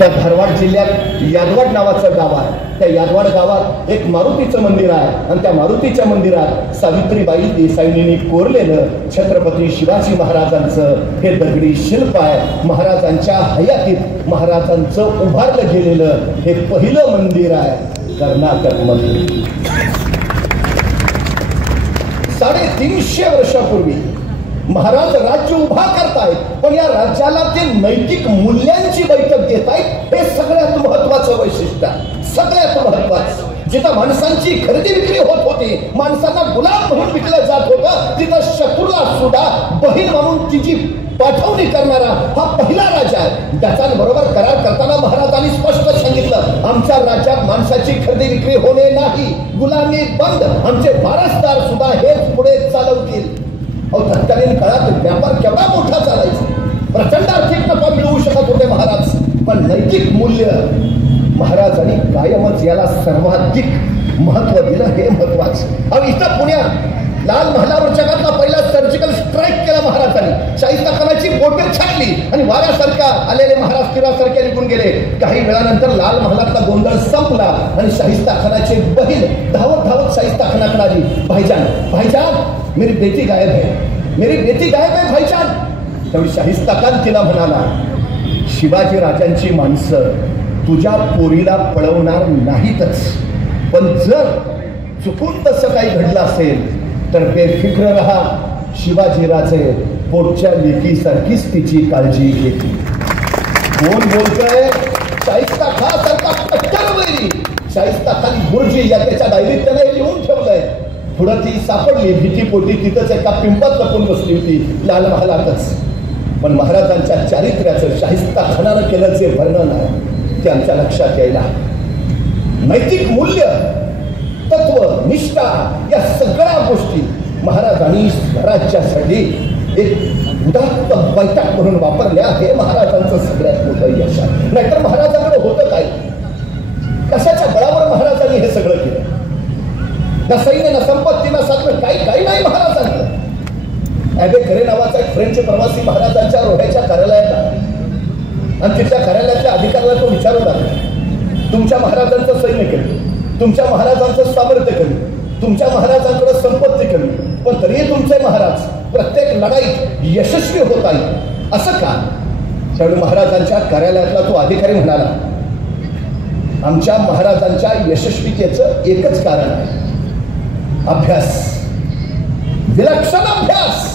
धारवाड जिल्ह्यात यादवाड नावाचं गाव आहे. त्या यादवाड गावात एक मारुतीचं मंदिर आहे आणि त्या मारुतीच्या मंदिरात सावित्रीबाई देसाईंनी कोरलेलं छत्रपती शिवाजी महाराजांचं हे दगडी शिल्प आहे. महाराजांच्या हयातीत महाराजांचं उभारलं गेलेलं हे पहिलं मंदिर आहे कर्नाटकमध्ये. 350 वर्षापूर्वी महाराज राज्य उभा करतायत, पण या राज्याला ते नैतिक मूल्यांची बैठक देत आहेत. हे सगळ्यात महत्वाचं वैशिष्ट्य, सगळ्यात महत्वाचं. जिथं माणसांची खरेदी विक्री होत होती, माणसांना गुलाम म्हणून विकलं जात होतं, तिथं शत्रूला सुद्धा बहीण म्हणून तिची पाठवणी करणारा हा पहिला राजा आहे. त्याच्याबरोबर करार करताना महाराजांनी स्पष्ट सांगितलं, आमच्या राज्यात माणसाची खरेदी विक्री होणे नाही, गुलामी बंद, आमचे वारसदार सुद्धा हेच पुढे चालवतील. तत्कालीन काळात व्यापार केवढा मोठा चालायचा, प्रचंड आर्थिक नफा मिळवू शकत होते महाराज, पण नैतिक मूल्य महाराजांनी कायमच याला सर्वाधिक महत्व दिलं. हे महत्वाचं. इथं पुण्यात लाल महालावर जगातला पहिला सर्जिकल स्ट्राईक केला महाराजांनी. शाहिस्ता खानाची बोटे छाटली आणि वाऱ्यासारख्या आलेले महाराज तीरासारखे निघून गेले. काही वेळानंतर लाल महालातला गोंधळ संपला आणि शाहिस्ता खानाची बहीण धावत धावत शाहिस्ता खानाकडे आली. भाईजान, भाईजान, मेरी बेटी गायब है, मेरी बेटी गायब है भाईजान. त्यावेळी शाहिस्ता खान तिला म्हणाला, शिवाजी राजांची माणसं तुझ्या पोरीला पळवणार नाहीतच, पण जर चुकून तसं काही घडलं असेल तर बेफिक्र रहा, शिवाजी राजे पोटच्या लेकीसारखीच तिची काळजी घेतील. कोण बोलतोय? शाहिस्ता खान सारखा कट्टर वैरी. शाहिस्ता खान गुरुजी या त्याच्या डायरीत त्याने लिहून ठेवलंय. पुढं ती सापडली भीतीपोटी, तिथंच एका पिंपात लपून बसली होती लाल महालातच. पण महाराजांच्या चारित्र्याचं शाहिस्ता खानानं केलं जे वर्णन आहे ते आमच्या लक्षात यायला. नैतिक मूल्य, तत्व, निष्ठा या सगळ्या गोष्टी महाराजांनी स्वराज्यासाठी एक उदात्त बैठक म्हणून वापरल्या. हे महाराजांचं सगळ्यात मोठं यश आहे. नाहीतर महाराजांकडे होतं काय? कशाच्या बळावर महाराजांनी हे सगळं केलं? ना सैन्य, ना संपत्ती, ना साधन, काही नाही महाराजांकडे. ॲबे खरे नावाचा एक फ्रेंच प्रवासी महाराजांच्या रोह्याच्या कार्यालयात आला आणि तिथल्या कार्यालयाच्या अधिकाऱ्याला तो विचारू लागला, तुमच्या महाराजांचं सैन्य कमी, तुमच्या महाराजांचं सामर्थ्य कमी, तुमच्या महाराजांकडे संपत्ती कमी, पण तरीही तुमचे महाराज प्रत्येक लढाईत यशस्वी होत आहेत, असं का? त्यावेळी महाराजांच्या कार्यालयातला तो अधिकारी म्हणाला, आमच्या महाराजांच्या यशस्वीतेचं एकच कारण आहे, अभ्यास, विलक्षण अभ्यास.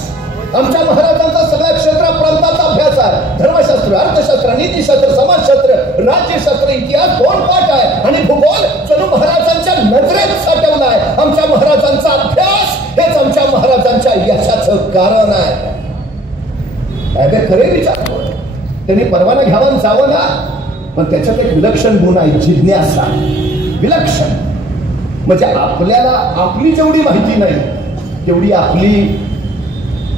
आमच्या महाराजांचा सगळ्या क्षेत्रापर्यंतचा अभ्यास आहे. धर्मशास्त्र, अर्थशास्त्र, नीतिशास्त्र, समाजशास्त्र, राज्यशास्त्र, इतिहास 2 पाठ आहे आणि भूगोल जणू महाराजांच्या नजरेत साठवला आहे. आमच्या महाराजांचा अभ्यास हेच आमच्या महाराजांच्या यशाचं कारण आहे. अगदी खरे विचार. त्यांनी परवाना घ्यावा जावं ना, पण त्याच्यात एक विलक्षण गुण आहे, जिज्ञासा. विलक्षण म्हणजे आपल्याला आपली जेवढी माहिती नाही तेवढी आपली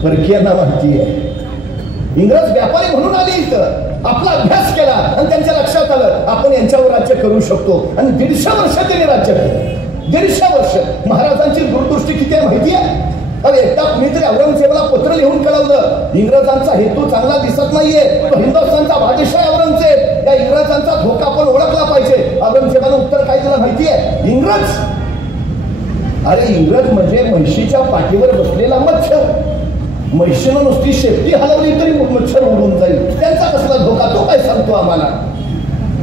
परकीयांना माहिती आहे. इंग्रज व्यापारी म्हणून आले इथं, आपला अभ्यास केला आणि त्यांच्या लक्षात आलं आपण यांच्यावर राज्य करू शकतो आणि 150 वर्ष त्यांनी राज्य केलं. 150 वर्ष. महाराजांची दूरदृष्टी किती आहे माहिती आहे? एकदा कुणीतरी औरंगजेबाला पत्र लिहून कळवलं, इंग्रजांचा हेतू चांगला दिसत नाहीये, तो हिंदुस्थानचा बादशाह औरंगजेब, या इंग्रजांचा धोका आपण ओळखला पाहिजे. औरंगजेबानं उत्तर काय दिलं माहिती आहे? इंग्रज, अरे इंग्रज म्हणजे म्हैशीच्या पाठीवर बसलेला मच्छर. म्हैशीनं नुसती शेपटी हलवली तरी मच्छर उडून जाईल, त्यांचा कसला धोका, तो काय सांगतो आम्हाला?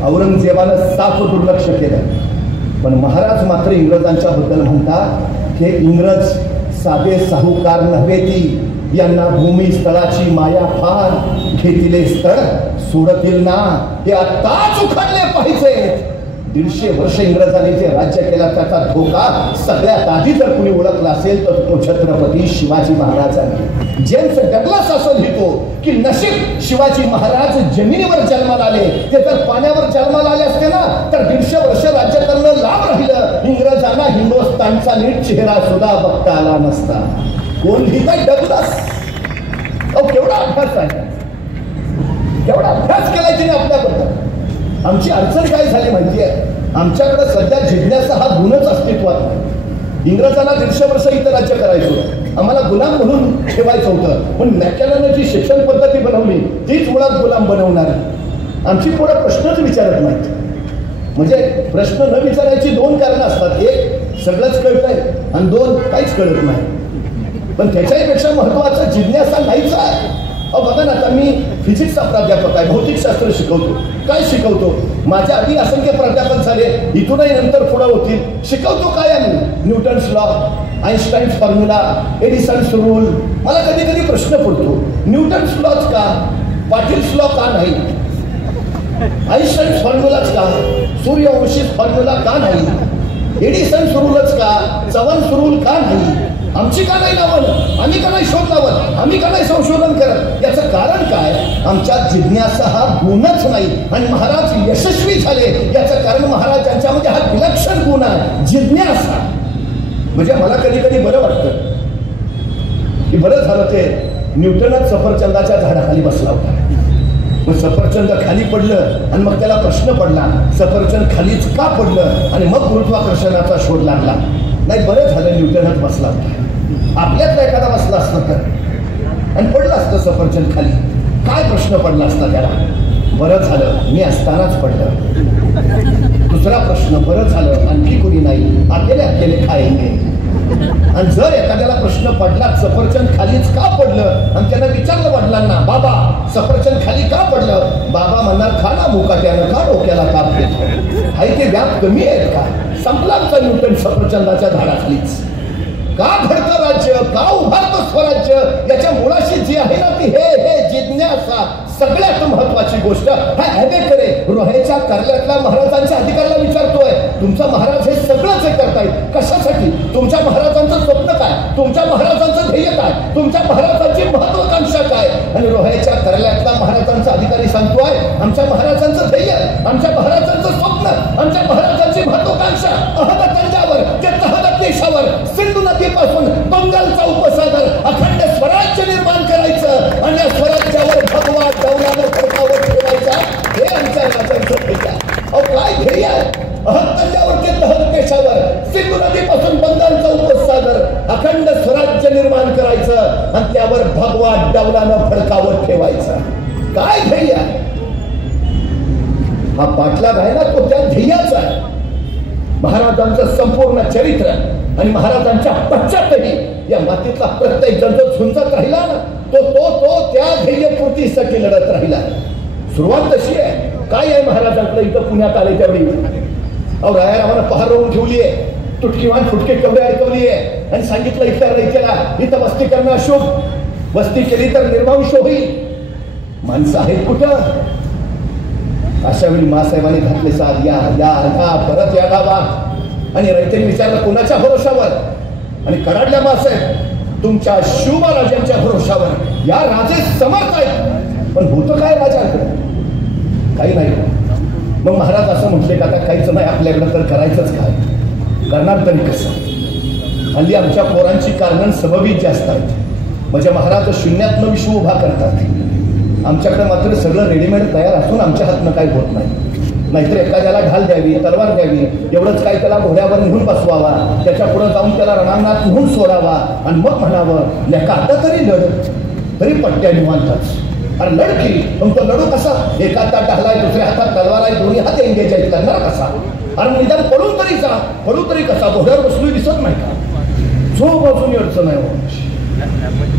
औरंगजेबानं साफ दुर्लक्ष केलं. पण महाराज मात्र इंग्रजांच्या बद्दल म्हणतात, हे इंग्रज साधे साहूकार नव्हे ती, यांना भूमी स्थळाची माया फार, घेतले स्थळ सोडतील ना, हे आताच उखडले पाहिजे. 150 वर्ष इंग्रजांनी जे राज्य केलं त्याचा धोका सगळ्यात आधी जर कुणी ओळखला असेल तर तो छत्रपती शिवाजी महाराजांनी. जेम्स डग्लस असं लिहितो की नशीब शिवाजी महाराज जमिनीवर जन्माला आले, ते जर पाण्यावर जन्माला आले असते ना तर 150 वर्ष राज्य करणं लांब राहिलं, इंग्रजांना हिंदुस्थानचा नीट चेहरा सुद्धा बघता आला नसता. कोण लिहिताय? डग्लस. केवढा अभ्यास आहे, केवढा अभ्यास केलाय तिने आपल्याबद्दल. आमची अडचण काय झाली माहिती आहे? आमच्याकडे सध्या जिज्ञासा हा गुणच अस्तित्वात नाही. इंग्रजांना 150 वर्ष इथं राज्य करायचं होतं, आम्हाला गुलाम म्हणून ठेवायचं होतं, पण मॅकॅलनं जी शिक्षण पद्धती बनवली तीच मुळात गुलाम बनवणार. आमची पोरं प्रश्नच विचारत नाहीत. म्हणजे प्रश्न न विचारायची दोन कारणं असतात. एक, सगळंच कळतंय, आणि दोन, काहीच कळत नाही. पण त्याच्यापेक्षा महत्वाचं जिज्ञासा नाहीच आहे. बघा ना, आता मी फिजिक्सचा प्राध्यापक आहे, भौतिकशास्त्र शिकवतो. काय शिकवतो? माझ्या आधी असंख्य प्राध्यापक झाले, इथूनही नंतर पुढे होतील. शिकवतो काय आम्ही? Newton's law, Einstein's formula, Edison's rule. मला कधी कधी प्रश्न पडतो, न्यूटन्स लॉच का, पाटील्स लॉ का नाही, आईन्स्टाईन्स फॉर्म्युलाच का, सूर्यवंशी फॉर्म्युला का नाही, एडिसन्स रूलच का, चवन्स रूल का नाही, आमची का नाही लावत, आम्ही का नाही शोध लावत, आम्ही का नाही संशोधन करत? याचं कारण काय? आमच्यात जिज्ञासा हा गुणच नाही. आणि महाराज यशस्वी झाले याचं कारण महाराजांच्यामध्ये हा विलक्षण गुण आहे, जिज्ञासा. म्हणजे मला कधी कधी बरं वाटतं की बरं झालं ते न्यूटनच सफरचंदाच्या झाडाखाली बसला होता. मग सफरचंद खाली पडलं आणि मग त्याला प्रश्न पडला, सफरचंद खालीच का पडलं? आणि मग गुरुत्वाकर्षणाचा शोध लागला. नाही, बरं झालं न्यूटनच बसला होता. आपल्यातला एखादा बसला असतं तर आणि पडलं असतं सफरचंद खाली, काय प्रश्न पडला असता त्याला? बरं झालं मी असतानाच पडलं. दुसरा प्रश्न, बरं झालं आणखी कोणी नाही, अकेले अकेले खायेंगे. आणि जर एखाद्याला प्रश्न पडला सफरचंद खालीच का पडलं, आणि त्यानं विचारलं वडिलांना, बाबा सफरचंद खाली का पडलं? बाबा म्हणणार, खा ना मुकाट्यानं, का डोक्याला काप देतो? हाय ते व्याप कमी आहेत का? संपला आमचा न्यूटन सफरचंदाच्या झाडाखालीच. का घडतं राज्य, का उभारतं स्वराज्य, याच्या मुळाशी जी आहे ना ती हे जिज्ञासा. सगळ्यात महत्वाची गोष्ट हा ॲबेकरे रोह्याच्या कर्ल्यातल्या महाराजांच्या अधिकाऱ्याला विचारतोय, तुमचा महाराज हे सगळंच हे करतायत कशासाठी? तुमच्या महाराजांचं स्वप्न काय, तुमच्या महाराजांचं ध्येय काय, तुमच्या महाराजांची महत्वाकांक्षा काय? आणि रोह्याच्या कर्ल्यातला महाराजांचा अधिकारी सांगतोय, आमच्या महाराजांचं ध्येय, आमच्या महाराजांचं स्वप्न, आमच्या महाराजांची महत्वाकांक्षा अहद तंजावर ते तहद देशावर, सिंधू नदीपासून बंगालचा उपसागर अखंड स्वराज्य निर्माण करायचं आणि या स्वराज्यावर भगवा डौलानं फडकावर ठेवायचा. हे आमच्या राजांचं ध्येय. अहो काय ध्येय आहे? अहद तंजावर ते तहद देशावर, सिंधू नदीपासून बंगालचा उपसागर अखंड स्वराज्य निर्माण करायचं आणि त्यावर भगवा डौलानं फडकावर ठेवायचं. काय ध्येय आहे? हा पाठलाग आहे ना, तो त्या ध्येयाचा आहे. महाराजांचं संपूर्ण चरित्र आणि महाराजांच्या पश्चातही या मातीतला प्रत्येक जण जो झुंजत राहिला ना, तो त्या ध्येयपूर्तीसाठी लढत राहिला. सुरुवात तशी आहे. काय आहे महाराजांकडे? इथं पुण्यात आले त्यावेळी अहो रायारामानं पहार रोवून ठेवली आहे, तुटकीवान फुटके कवडे अडकवली आहे आणि सांगितलं इथल्या रयतेला इथं वस्ती करणं अशुभ, वस्ती केली तर निर्वंश होईल. माणसं आहेत कुठं? अशा वेळी मासाहेबांनी घातले साथ, या या या परत या गावात. आणि रयतेने विचारलं कोणाच्या भरोशावर? आणि कडाडल्या मासाहेब, तुमच्या शिवबाराजांच्या भरोशावर. या राजे समर्थ आहेत, पण होतं काय राजाकडे? काही नाही. मग महाराज असं म्हटले का आता काहीच नाही आपल्याकडे तर करायचंच काय, करणार तरी कसं? हल्ली आमच्या पोरांची कारणं सबबीत जास्त आहेत. म्हणजे महाराज शून्यातनं विश्व उभा करतात. आमच्याकडे मात्र सगळं रेडीमेड तयार असून आमच्या हातनं काही होत नाही. नाहीतर एखाद्याला ढाल द्यावी, तलवार द्यावी, एवढंच काय त्याला घोड्यावर निघून बसवावा, त्याच्या पुढे जाऊन त्याला रणांगणात निघून सोडावा आणि मग म्हणावं लेका आता तरी लढ, तरी पट्ट्या निवांतच. अरे लढ की, तुमचा लढू कसा? एका हातात ढाल आहे, दुसऱ्या हातात तलवार आहे, दोन्ही हात एंगेज आहेत, लढणार कसा? अरे निदान पळून तरी जा, पळू तरी कसा? घोड्यावर बसलोय दिसत नाही का? झोप अजून अडचण आहे.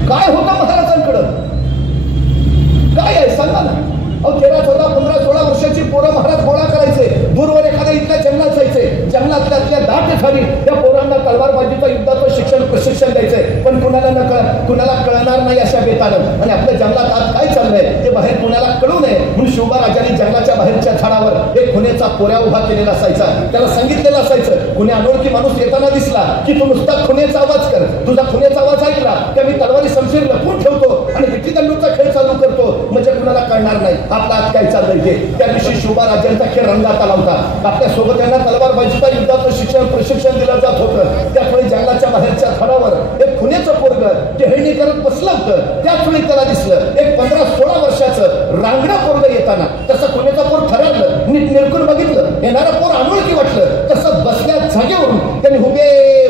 काय होतं महाराजांकडं? काय आहे सांगा ना. अहो 13, 14, 15, 16 वर्षाची पोरं महाराज गोळा करायचे, दूरवर एखाद्या इथल्या जंगलात जायचे, जंगलातल्या दाट झाली त्या पोरांना तलवारबाजीचं युद्धाचं शिक्षण प्रशिक्षण द्यायचंय. पण कुणाला कळणार नाही अशा बेतानं. आणि आपल्या जंगलात आज काय चाललंय ते बाहेर कुणाला कळू नये म्हणून शिवबाराजांनी जंगलाच्या बाहेरच्या झाडावर एक खुनेचा पोऱ्या उभा केलेला असायचा. त्याला सांगितलेलं असायचं, कुणी अनोळखी माणूस येताना दिसला की तू नुसता खुनेचा आवाज कर. तुझा खुनेचा आवाज ऐकला की मी तलवारी शमशीर लपवून ठेवतो आणि विट्टीदंडूचा खेळ चालू करतो, म्हणजे कुणाला कळणार नाही आपला आज काय चाललंय ते. त्या दिवशी शिवबाराजांचा खेळ रंगात आला होता. आपल्या सोबत त्यांना तलवारबाजीचा युद्धाचं शिक्षण प्रशिक्षण दिलं जात होतं. त्यामुळे जंगलाच्या बाहेरच्या झाडावर एक खुनेचं पोरग टेहळणी करत बसलं होतं. त्याच वेळी त्याला दिसलं एक 15-16 वर्षाचं रांगडं पोरग येताना. तसं खुनेचं पोर ठरवलं, नीट निरखून बघितलं, येणारं पोर अनोळखी वाटलं. तसं बसल्या जागेवरून त्यांनी हुबे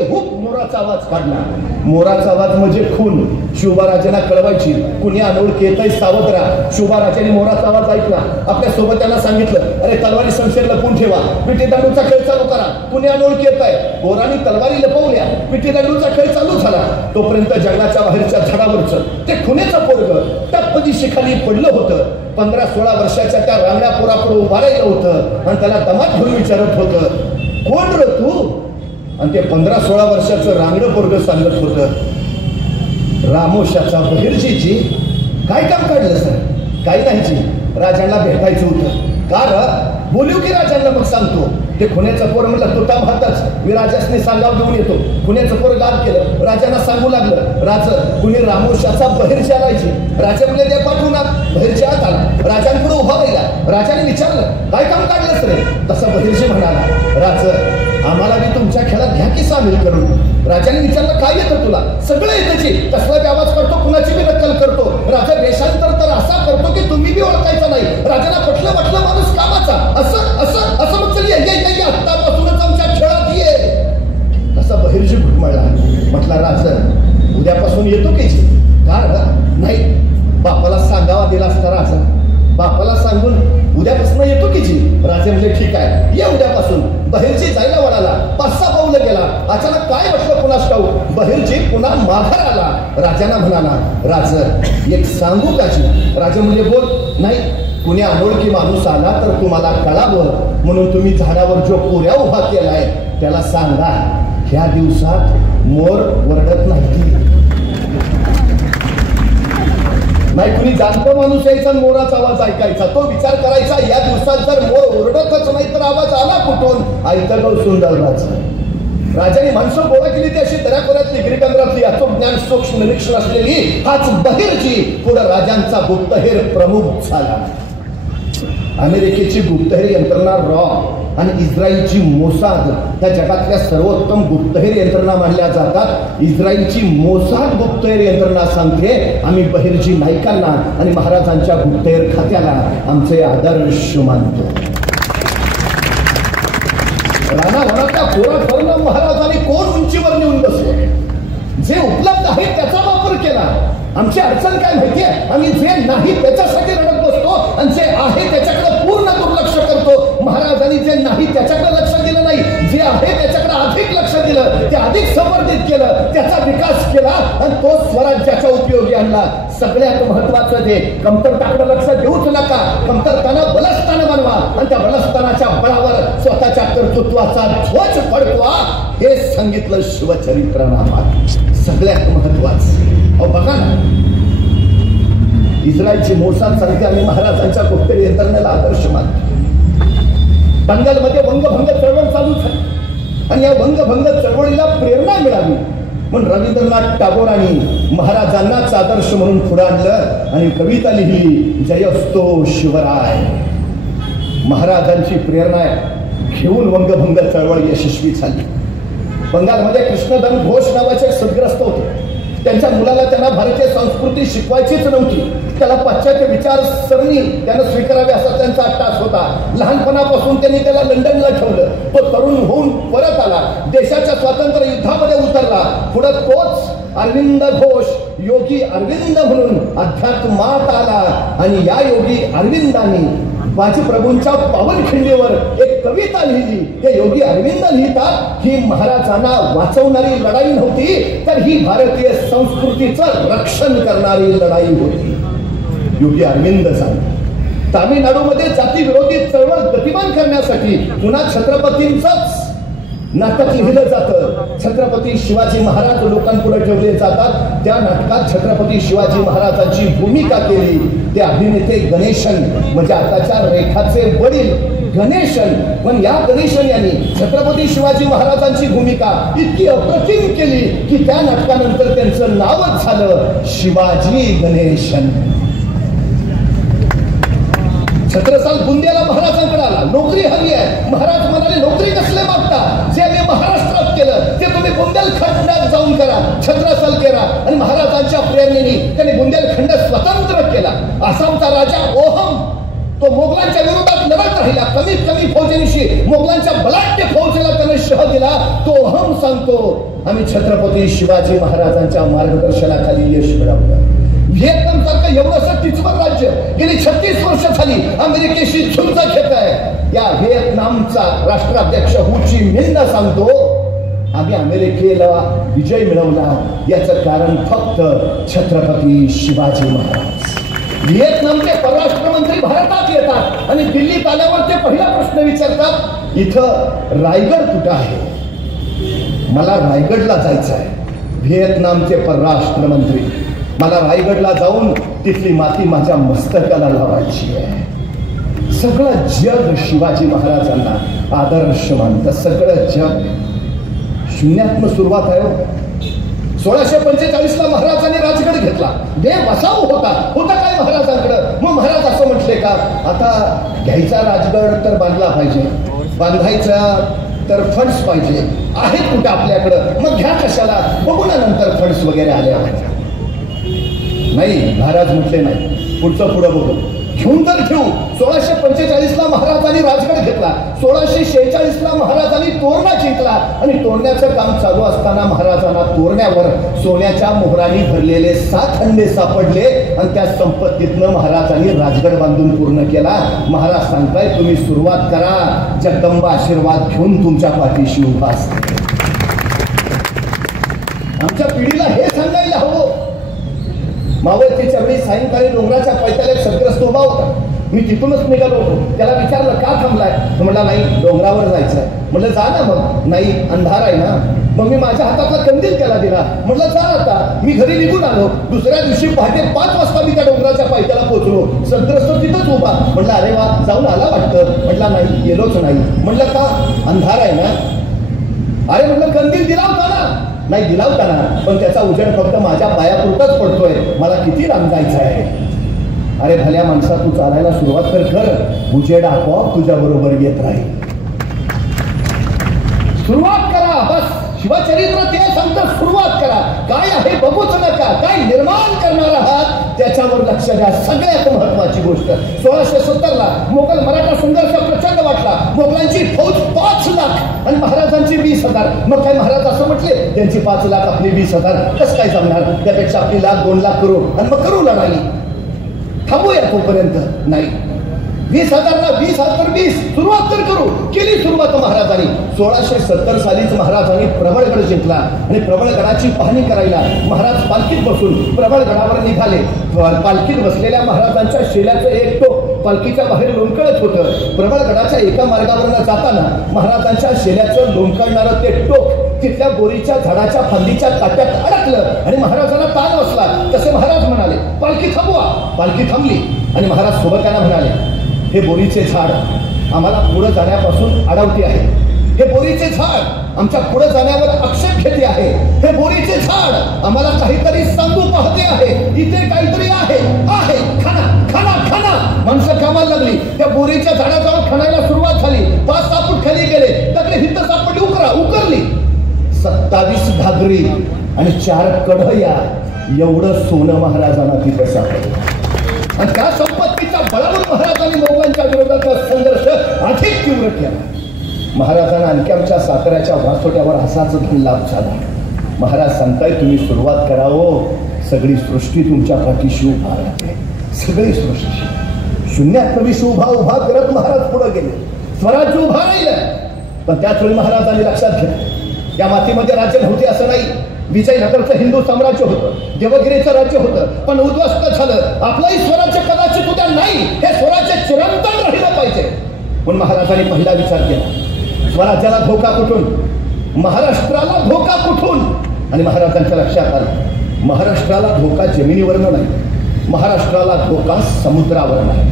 हुब मोराचा आवाज काढला. मोराचा आवाज म्हणजे खून. शिवबाराजांना कळवायची, कुणी अनोळखी येतंय सावध राहा. शिवबाराजांनी मोराचा आवाज ऐकला, आपल्या सोबत्यांना सांगितलं, अरे तलवारी शमशेर लपवून ठेवा, विटीदांडूचा खेळ चालू करा, कुणी अनोळखी येतंय. मोरांनी तलवारी लपवल्या, विटीदांडूचा खेळ चालू झाला. तोपर्यंत जंगलाच्या बाहेरच्या झाडावरचं ते खुनेचं पोरगं टप्पदी शिखाली पडलं होतं. 15-16 वर्षाच्या त्या रांगड्या पोरापुढे उभा राहिलं होतं आणि त्याला दमात घेऊन विचारत होतं, कोण रे तू? आणि ते 15-16 वर्षाचं रांगडं पोरगं सांगत होतं, रामोशाचा बहिर्जीची. काय काम काढलं सर? काही नाही जी, राजांना भेटायचं होतं. का र? बोलू की राजांना मग सांगतो. ते खुण्याचं पोर म्हणलं, तू काम हाताच, मी राजासने सांगाव देऊन येतो. खुण्याचं पोर गाद केलं, राजांना सांगू लागलं, राज कुणी रामोशाचा बहिर्जी आलायची. राजा म्हणले, ते पाठवून बहिर्जी आत आला, राजांपुढे उभा राहिला. राजाने विचारलं, काय काम काढलंस रे? तसा बहिर्जी म्हणाला, राज आम्हाला मी तुमच्या खेळात घ्या की सामील करून. राजाने विचारलं, काय येतं तुला? सगळं येतं. कसला बी आवाज करतो, कुणाची बी नक्कल करतो. राजा वेषांतर तर असा करतो की तुम्ही बी ओळखायचा नाही. राजाला पटलं वाटलं माणूस कामाचा. असं असं असं मग चल ये आत्तापासूनच आमच्या खेळात ये. तसा बहिर्जी घुटमळला, म्हटला, राज उद्यापासून येतो की? का नाही, बापाला सांगावा दिला असता राजा. बापाला सांगून उद्यापासून येतो की जी. राजे म्हणजे ठीक आहे, ये उद्यापासून. बहिर्जी जायला वळाला, 5-6 पावलं गेला. अचानक काय वाटलं कुणास ठाऊक, बहिर्जी पुन्हा माघार आला. राजांना म्हणाला, राज एक सांगू का जी? राजे म्हणजे बोल. नाही, कुणी अनोळखी माणूस आला तर तुम्हाला कळावं म्हणून तुम्ही झाडावर जो पोऱ्या उभा केलाय त्याला सांगा, ह्या दिवसात मोर वरडत नाही. नाही, कुणी जाणतं माणूस यायचा मोराचा आवाज ऐकायचा, तो विचार करायचा, या दिवसात जर मोर ओरडतच नाही तर आवाज आला कुठून? ऐकतं गौ सुंदर राजा. राजाने माणसं गोळा केली, ती अशी दऱ्याखोऱ्यातली गिरिकंदरातली अचूक सूक्ष्म निरीक्षण असलेली हाच बहिर्जी पुढे राजांचा गुप्तहेर प्रमुख झाला. अमेरिकेची गुप्तहेर यंत्रणा रॉ आणि इस्रायलची मोसाद ह्या जगातल्या सर्वोत्तम गुप्तहेर यंत्रणा मानल्या जातात. इस्रायलची मोसाद गुप्तहेर यंत्रणा सांगते, आम्ही बहिर्जी नाईकांना आणि महाराजांच्या गुप्तहेर खात्याला आमचे आदर्श मानतो. राणावनाच्या पोराफोरांना महाराजांनी कोण उंचीवर नेऊन बसले? जे उपलब्ध आहे त्याचा वापर केला. आमची अडचण काय माहितीये, आम्ही जे नाही त्याच्यासाठी रडत बसतो आणि जे आहे त्याच्याकडे पूर्ण दुर्लक्ष करतो. महाराजांनी जे नाही त्याच्याकडे लक्ष दिलं नाही, जे आहे त्याच्याकडे अधिक लक्ष दिलं, ते अधिक समर्थित केलं, त्याचा विकास केला आणि तो स्वराज्याच्या उपयोगी आणला. सगळ्यात महत्वाचं जे कमतरताकडे लक्ष देऊच नका, कमतरताना बलस्थान बनवा आणि त्या बलस्थानाच्या बळावर स्वतःच्या कर्तृत्वाचा ध्वज फडकवा, हे सांगितलं शिवचरित्रनामात. सगळ्यात महत्वाचं बघा ना, इस्रायलची मोसाद सांगते आम्ही महाराजांच्या गुप्तहेर यंत्रणेला आदर्श मानतो. बंगालमध्ये वंगभंग चळवळ चालू झाली आणि या वंगभंग चळवळीला प्रेरणा मिळावी म्हणून रवींद्रनाथ टागोरांनी महाराजांनाच आदर्श म्हणून पुढे आणलं आणि कविता लिहिली, जयस्तो शिवराय. महाराजांची प्रेरणा घेऊन वंगभंग चळवळ यशस्वी झाली. बंगालमध्ये कृष्णधन घोष नावाचे सद्ग्रस्त होते. त्यांच्या मुलाला त्यांना भारतीय संस्कृती शिकवायचीच नव्हती. त्याला पाश्चात्य विचारसरणी त्यानं स्वीकारावी असा त्यांचा टास होता. लहानपणापासून त्यांनी त्याला लंडनला ठेवलं. तो तरुण होऊन परत आला, देशाच्या स्वातंत्र्य युद्धामध्ये उतरला. पुढे तोच अरविंद घोष योगी अरविंद म्हणून अध्यात्मात आला आणि या योगी अरविंदांनी बाजीप्रभूंच्या पावनखिंडीवर एक कविता लिहिली. हे योगी अरविंद लिहितात, ही महाराजांना वाचवणारी लढाई नव्हती, तर ही भारतीय संस्कृतीचं रक्षण करणारी लढाई होती. योगी अरविंद सांगतात, तामिळनाडूमध्ये जाती विरोधी चळवळ गतिमान करण्यासाठी पुन्हा छत्रपतींचंच नाटक लिहिलं जातं. छत्रपती शिवाजी महाराज लोकांपुढे ठेवले जातात. त्या नाटकात छत्रपती शिवाजी महाराजांची भूमिका केली ते अभिनेते गणेशन, म्हणजे आताच्या रेखाचे वडील गणेशन. पण या गणेशन यांनी छत्रपती शिवाजी महाराजांची भूमिका इतकी अप्रतिम केली की त्या नाटकानंतर त्यांचं नावच झालं शिवाजी गणेशन. छत्रसाल बुंदेला महाराजांकडे आला, नोकरी हवी आहे. महाराज म्हणाले, नोकरी कसले मागता? जे मी महाराष्ट्रात केलं ते तुम्ही बुंदेलखंडात जाऊन करा. छत्रसाल केला आणि महाराजांच्या प्रेरणेने त्यांनी बुंदेलखंड स्वतंत्र केला. आसामचा राजा ओहम तो मोगलांच्या विरोधात लढत राहिला. कमीत कमी फौजेनिशी मोगलांच्या बलाढ्य फौजेला त्याने शह दिला. दासोहम सांगतो, आम्ही छत्रपती शिवाजी महाराजांच्या मार्गदर्शनाखाली यश मिळवलं. व्हिएतनाम सारखं एवढंसं टिचबर राज्य गेली 36 वर्ष झाली अमेरिकेशी झुंज घेत आहे. या व्हिएतनामचा राष्ट्राध्यक्ष हू ची मिन्ह सांगतो, आम्ही अमेरिकेला विजय मिळवला याचं कारण फक्त छत्रपती शिवाजी महाराज. व्हिएतनामचे परराष्ट्र मंत्री भारतात येतात आणि दिल्लीत आल्यावर ते पहिला प्रश्न विचारतात, इथं रायगड कुठं आहे? मला रायगडला जायचं आहे. व्हिएतनामचे परराष्ट्र मंत्री, मला रायगडला जाऊन तिथली माती माझ्या मस्तकाला लावायची आहे. सगळं जग शिवाजी महाराजांना आदर्श मानतं. सगळं जग. शून्यात्म सुरुवात आहे. 1645 ला महाराजांनी राजगड घेतला. देव बसाव होता काय महाराजांकडं? मग महाराज असं म्हटले का, आता घ्यायचा राजगड तर बांधला पाहिजे, बांधायचा तर फंड्स पाहिजे, आहेत कुठं आपल्याकडं, मग घ्या कशाला, बघू ना नंतर फंड्स वगैरे आले आहेत. नाही, महाराज म्हटले नाही, पुढचं पुढं बघू, घेऊन तर ठेवू. 1645 ला महाराजांनी राजगड घेतला. 1646 ला महाराजांनी तोरणा जिंकला आणि तोरण्याचं काम चालू असताना महाराजांना तोरण्यावर सोन्याच्या मोहरांनी भरलेले 7 हंडे सापडले आणि त्या संपत्तीतनं महाराजांनी राजगड बांधून पूर्ण केला. महाराज सांगताय, तुम्ही सुरुवात करा, जगदंबा आशीर्वाद घेऊन तुमच्या पाठीशी उभा असते. आमच्या पिढीला हे सांगायला हवं. मावळतीच्या वेळी सायंकाळी डोंगराच्या पायथ्याला एक सदग्रस्त उभा होता. मी तिथूनच निघालो होतो. त्याला विचारलं, का थांबलाय? तो म्हणला, नाही, डोंगरावर जायचंय. म्हटलं, जा ना मग. नाही, अंधार आहे ना. मग मी माझ्या हातातला कंदील त्याला दिला. म्हटलं, जा आता. मी घरी निघून आलो. दुसऱ्या दिवशी पहाटे 5 वाजता मी त्या डोंगराच्या पायथ्याला पोहोचलो. सदग्रस्त तिथंच उभा. म्हटलं, अरे वा, जाऊन आला वाटतं. म्हटला, नाही, गेलोच नाही. म्हटलं, का? अंधार आहे ना. अरे म्हटलं, कंदील दिला होता ना. नाही, दिला होता ना, पण त्याचा उजेड फक्त माझ्या पायापुरताच पडतोय, मला किती लांब जायचं आहे. अरे भल्या माणसा, तू चालायला सुरुवात कर, उजेड आपोआप तुझ्या बरोबर येत राहील. सुरुवात करा, बस. शिवचरित्र ते सांगतं, सुरुवात करा. काय आहे बघूच नका, काय निर्माण करणार आहात त्याच्यावर लक्ष द्या. सगळ्यात महत्वाची गोष्ट, 1670 ला मोगल मराठा संघर्ष प्रचंड वाटला. मोगलांची फौज 5 लाख आणि महाराजांची 20,000. मग काय महाराज असं म्हटले, त्यांची 5 लाख आपली 20,000, कसं काय जमणार? त्यापेक्षा आपली 1,00,000-2 लाख करू आणि मग करू लढाई. थांबूया तोपर्यंत. नाही, 20,000 ना 20,020 सुरुवात तर करू. केली सुरुवात महाराजांनी. 1670 सालीच महाराजांनी प्रबळगड जिंकला आणि प्रबळगडाची पाहणी करायला महाराज पालखीत बसून प्रबळगडावर निघाले. पालखीत बसलेल्या महाराजांच्या शेल्याचं एक टोक पालखीच्या बाहेर लोंबकळत होतं. प्रबळगडाच्या एका मार्गावरनं जाताना महाराजांच्या शेल्याचं लोंबकळणारं ते टोक तिथल्या बोरीच्या झाडाच्या फांदीच्या काट्यात अडकलं आणि महाराजांना ताण बसला. तसे महाराज म्हणाले, पालखी थांबवा. पालखी थांबली आणि महाराज सोबत्यांना म्हणाले, हे बोरीचे झाड आम्हाला पुढे जाण्यापासून अडवते आहे. हे बोरीचे झाड आमच्या पुढे जाण्यावर आक्षेप घेते आहे. हे बोरीचे झाड आम्हाला काहीतरी सांगू पाहते आहे. इथे काहीतरी आहे. खाना खाना खाना. माणसं कामाला लागली. त्या बोरीच्या झाडाजवळ खाण्याला सुरुवात झाली. 5-6 फूट खाली गेले. तकडे हिंद सापडली. उकरली. 27 घागरी आणि 4 कढया एवढं सोनं महाराजांना तिथे सापडलं. आणि त्या संपत्तीच्या बळावर महाराजांनी मोगलांच्या विरोधाचा संघर्ष अधिक तीव्र केला. महाराजांना आणखी आमच्या साताऱ्याच्या वासोट्यावर असाच लाभ झाला. महाराज सांगताय, तुम्ही सुरुवात करावं. सगळी सृष्टी तुमच्या पाठीशी उभा राहते. सगळी सृष्टी. शून्यात विष उभा करत महाराज पुढे गेले. स्वराज्य उभा राहिलं. पण त्याच वेळी महाराजांनी लक्षात घेतलं, या मातीमध्ये राज्य नव्हते असं नाही. विजयनगरचं हिंदू साम्राज्य होतं, देवगिरीचं राज्य होतं, पण उद्ध्वस्त झालं. आपलंही स्वराज्य कदाचित उद्या नाही. हे स्वराज्य चिरंतन राहिलं पाहिजे. पण महाराजांनी पहिला विचार केला, स्वराज्याला धोका कुठून? महाराष्ट्राला धोका कुठून? आणि महाराजांच्या लक्षात आलं, महाराष्ट्राला धोका जमिनीवरनं नाही, महाराष्ट्राला धोका समुद्रावर नाही.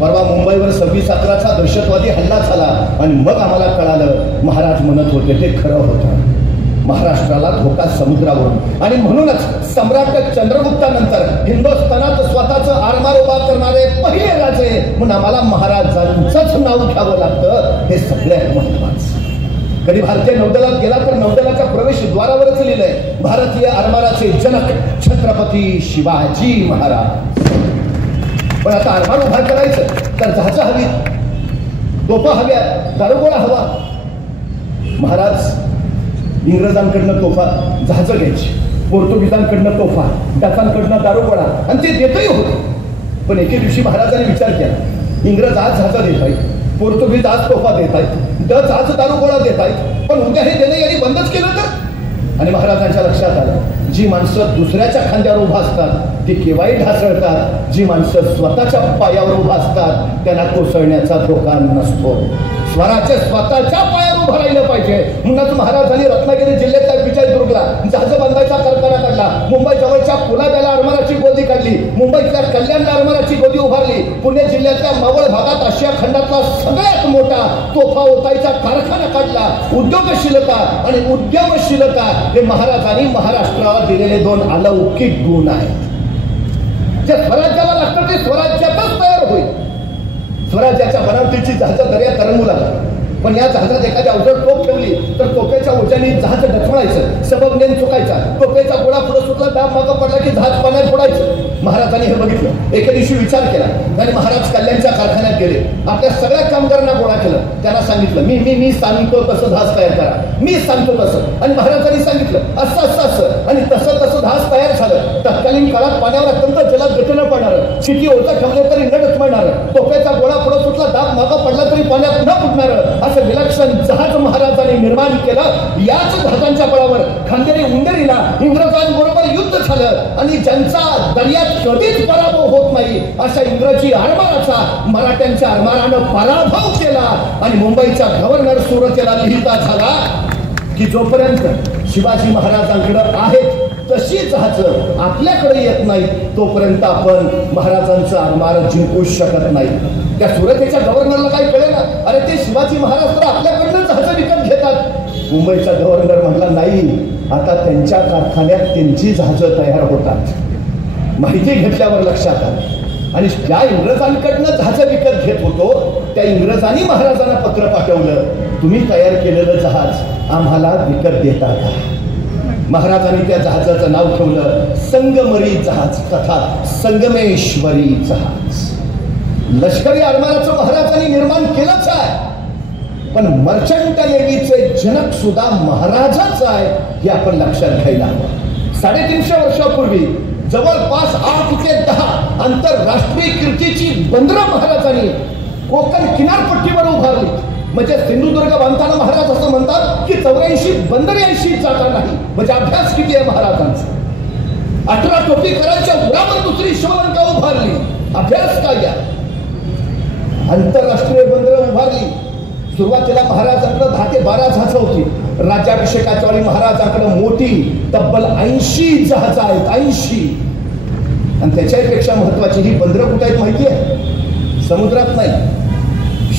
परवा मुंबईवर 26/11चा दहशतवादी हल्ला झाला आणि मग आम्हाला कळालं, महाराज म्हणत होते ते खरं होतं. महाराष्ट्राला धोका समुद्रावरून. आणि म्हणूनच सम्राट चंद्रगुप्तानंतर हिंदुस्थानात स्वतःचं आरमार उभा करणारे पहिले राजे म्हणून आम्हाला महाराजांचंच नाव घ्यावं लागतं. हे सगळ्यात महत्वाचं. कधी भारतीय नौदलात गेला तर नौदलाच्या प्रवेशद्वारावरच लिहिलंय, भारतीय आरमाराचे जनक छत्रपती शिवाजी महाराज. पण आता आरमार उभा करायचं तर जहाजं हवी, तोफा हव्या, दारुगोळा हवा. महाराज इंग्रजांकडनं तोफा जहाजं घ्यायची, पोर्तुगीजांकडनं तोफा, डचांकडनं दारूगोळा, आणि ते देतही होते. पण एके दिवशी महाराजांनी विचार केला, इंग्रज आज जहाजं देत आहेत, पोर्तुगीज आज तोफा देत आहेत, डच आज दारूगोळा देत आहेत, पण उद्या हे देणं यांनी बंदच केलं तर? आणि महाराजांच्या लक्षात आलं, जी माणसं दुसऱ्याच्या खांद्यावर उभा असतात ती केव्हाही ढासळतात, जी माणसं स्वतःच्या पायावर उभा असतात त्यांना कोसळण्याचा धोका नसतो. स्वराज्य स्वतःच्या पायावर उभं राहिलं पाहिजे. म्हणूनच महाराजांनी रत्नागिरी जिल्ह्यातल्या विजयदुर्गला जहाज बांधायचा कारखाना काढला. मुंबई जवळच्या पुलाद्याला आरमाराची गोदी काढली. मुंबईतल्या कल्याणला आरमाराची गोदी उभारली. पुणे जिल्ह्यातल्या मावळ भागात आशिया खंडातला सगळ्यात मोठा तोफा ओतायचा कारखाना काढला. उद्योगशीलता आणि उद्यमशीलता हे महाराजांनी महाराष्ट्राला दिलेले 2 अलौकिक गुण आहेत. जे स्वराज्याला लागतं ते स्वराज्यातच तयार होईल. स्वराज्याच्या बनावटीची जहाजं दर्यात तरंगू लागली. पण या जहाजात एखाद्या अवजड तोफ ठेवली तर तोफेच्या ओझ्याने जहाज डचमळायचं, सबब नेम चुकायचा. तोफेचा गोळा पुढे सुटला, दाब मागं पडला की जहाज पाण्यात फोडायचं. महाराजांनी हे बघितलं. एके दिवशी विचार केला आणि महाराज कल्याणच्या कारखान्यात गेले. आपल्या सगळ्या कामगारांना गोळा केलं. त्यांना सांगितलं, मी सांगतो तसं जहाज तयार करा, मी सांगतो तसं. आणि महाराजांनी सांगितलं असं असं असं, आणि तसं तसं जहाज तयार झालं. तत्कालीन काळात पाण्यावर अत्यंत जलद गतीनं पडणारं, किती ओझं ठेवले तरी न डचमळणारं, तोफेचा गोळा पुढे सुटला, दाब मागं पडला तरी पाण्यात न फुटणारं असं विलक्षण जहाज महाराजांनी निर्माण केलं. याच जहाजांच्या बळावर खांदेरी उंडेरीला इंग्रजांबरोबर युद्ध झालं आणि ज्यांचा दर्यात कधीच पराभव होत नाही अशा इंग्रजी आरमाराचा मराठ्यांच्या आरमारानं पराभव केला. आणि मुंबईच्या गव्हर्नर सुरतेला लिहिता झाला की जोपर्यंत शिवाजी महाराजांकडे आहेत तशी जहाजं आपल्याकडे येत नाही तोपर्यंत आपण महाराजांचं आरमार जिंकू शकत नाही. त्या सुरतेच्या गव्हर्नरला काही कळेल ना, अरे ते शिवाजी महाराज तर आपल्याकडनं जहाजं विकत घेतात. मुंबईचा गव्हर्नर म्हटला, नाही, आता त्यांच्या कारखान्यात त्यांची जहाजं तयार होतात. माहिती घेतल्यावर लक्षात आलं आणि ज्या इंग्रजांकडनं जहाजं विकत घेत होतो त्या इंग्रजांनी महाराजांना पत्र पाठवलं, तुम्ही तयार केलेलं जहाज आम्हाला विकत देता का? महाराजांनी त्या जहाजाचं नाव ठेवलं संगमरी जहाज, तथा संगमेश्वरी जहाज. लष्करी आरमाराचं महाराजांनी निर्माण केलंच आहे, पण मर्चंट नेव्हीचे जनक सुद्धा महाराजाच आहे हे आपण लक्षात घ्यायला हवं. 350 वर्षापूर्वी जवळपास 8 ते 10 आंतरराष्ट्रीय कीर्तीची बंदरं महाराजांनी कोकण किनारपट्टीवर उभारली. म्हणजे सिंधुदुर्ग बांधताना महाराज असं म्हणतात की 84 बंदर 80 जागा नाही. म्हणजे अभ्यास किती आहे महाराजांचा. 18 टोपीकरांच्या उरावर दुसरी शिवलंका उभारली. अभ्यास काय या आंतरराष्ट्रीय बंदरं उभारली. सुरुवातीला महाराजांकडे 10 ते 12 जहाजं होती. राज्याभिषेकाच्या वेळी महाराजांकडे मोठी तब्बल 80 जहाजं आहेत. 80. आणि त्याच्यापेक्षा महत्वाची ही बंदरं कुठे आहेत माहिती आहे? समुद्रात नाही.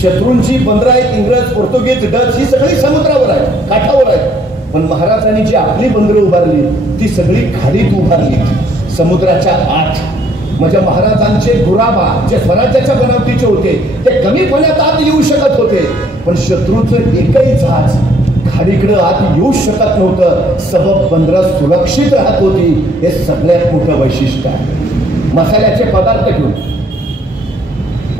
शत्रूंची बंदरं आहेत, इंग्रज, पोर्तुगीज, डच ही सगळी समुद्रावर आहेत, काठावर आहेत. पण महाराजांनी जी आपली बंदरं उभारली ती सगळी खाडीत उभारली, समुद्राच्या आत. म्हणजे महाराजांचे गुराबा जे स्वराज्याच्या बनावटीचे होते ते कमी पाण्यात आत येऊ शकत होते, पण शत्रूचं एकही जहाज खाडीकडे आत येऊ शकत नव्हतं. सबब बंदरं सुरक्षित राहत होती. हे सगळ्यात मोठं वैशिष्ट्य आहे. मसाल्याचे पदार्थ घेऊन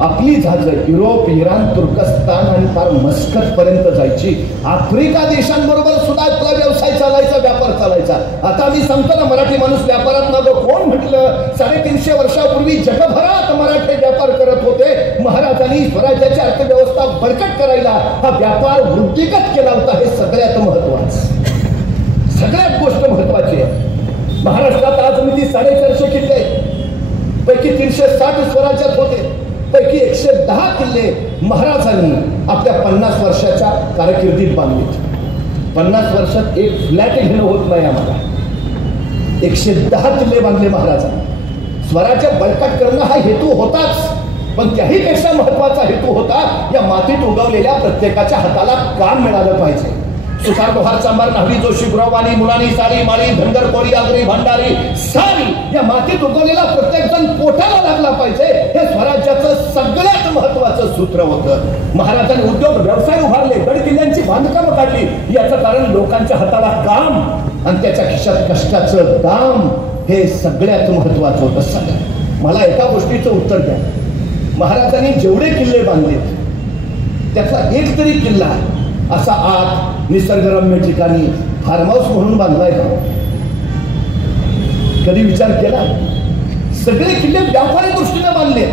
आपली जहाजं युरोप, इराण, तुर्कस्तान आणि फार मस्कत पर्यंत जायची. आफ्रिका देशांबरोबर सुद्धा आपला व्यवसाय चालायचा, व्यापार चालायचा. आता मी सांगतो ना, मराठी माणूस व्यापारात मागं कोण म्हटलं? 350 वर्षापूर्वी जगभरात मराठी व्यापार करत होते. महाराजांनी स्वराज्याची अर्थव्यवस्था बळकट करायला हा व्यापार वृद्धिगत केला होता. हे सगळ्यात महत्वाचं, सगळ्यात गोष्ट महत्वाची आहे. महाराष्ट्रात आज मी 450 किल्ले आहेत, पैकी 360 स्वराज्यात होते, पैकी 110 किल्ले महाराजांनी आपल्या 50 वर्षाच्या कारकिर्दीत बांधले. 50 वर्षात एक फ्लॅट घेणं होत नाही आम्हाला. 110 किल्ले बांधले महाराजांनी. स्वराज्य बळकट करणं हा हेतू होताच, पण त्याहीपेक्षा महत्वाचा हेतू होता या मातीत उगवलेल्या प्रत्येकाच्या हाताला काम मिळालं पाहिजे. सुतार, लोहार, चांभार, न्हावी, जोशी, गुरावानी, मुलानी, सारी, माळी, धनगर, कोळी, आगरी, भांडारी, सारी या मातीत उगवलेला प्रत्येक जण पोटाला लागला पाहिजे. हे स्वराज्याचं सगळ्यात महत्वाचं सूत्र होतं. महाराजांनी उद्योग व्यवसाय उभारले, गड किल्ल्यांची बांधकामं काढली. याचं कारण लोकांच्या हाताला काम आणि त्याच्या खिशात कष्टाचं दाम हे सगळ्यात महत्वाचं होतं. सगळ्यात मला एका गोष्टीचं उत्तर द्या. महाराजांनी जेवढे किल्ले बांधले त्याचा एक तरी किल्ला असा आत निसर्गरम्य ठिकाणी फार्म हाऊस म्हणून बांधलाय का? कधी विचार केला? सगळे किल्ले व्यापारी दृष्टीने बांधले,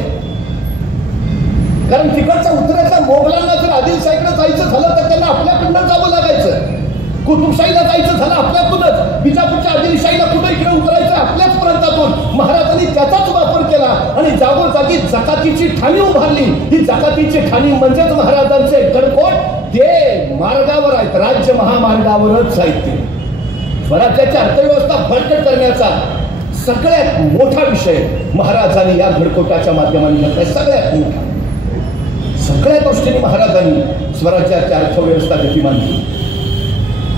कारण तिकडच्या उत्तरेच्या मोगलांना जर आदिलशाहीकडे जायचं झालं तर त्यांना आपल्याकडनं जावं लागायचं. कुतुबशाहीला जायचं झालं आपल्यातूनच. बिजापूरच्या आदिलशाहीला कुठे इकडे उतरायचं आपल्याच प्रांतातून. महाराजांनी त्याचाच वापर केला आणि जागोजागी जकातीची ठाणी उभारली. ही जकातीची ठाणी म्हणजेच महाराजांचे गडकोट ते मार्गावर आहेत, राज्य महामार्गावरच आहेत. ते स्वराज्याची अर्थव्यवस्था बळकट करण्याचा सगळ्यात मोठा विषय महाराजांनी या गडकोटाच्या माध्यमाने घेतलाय. सगळ्यात मोठा, सगळ्या दृष्टीने महाराजांनी स्वराज्याची अर्थव्यवस्था गतिमान केली.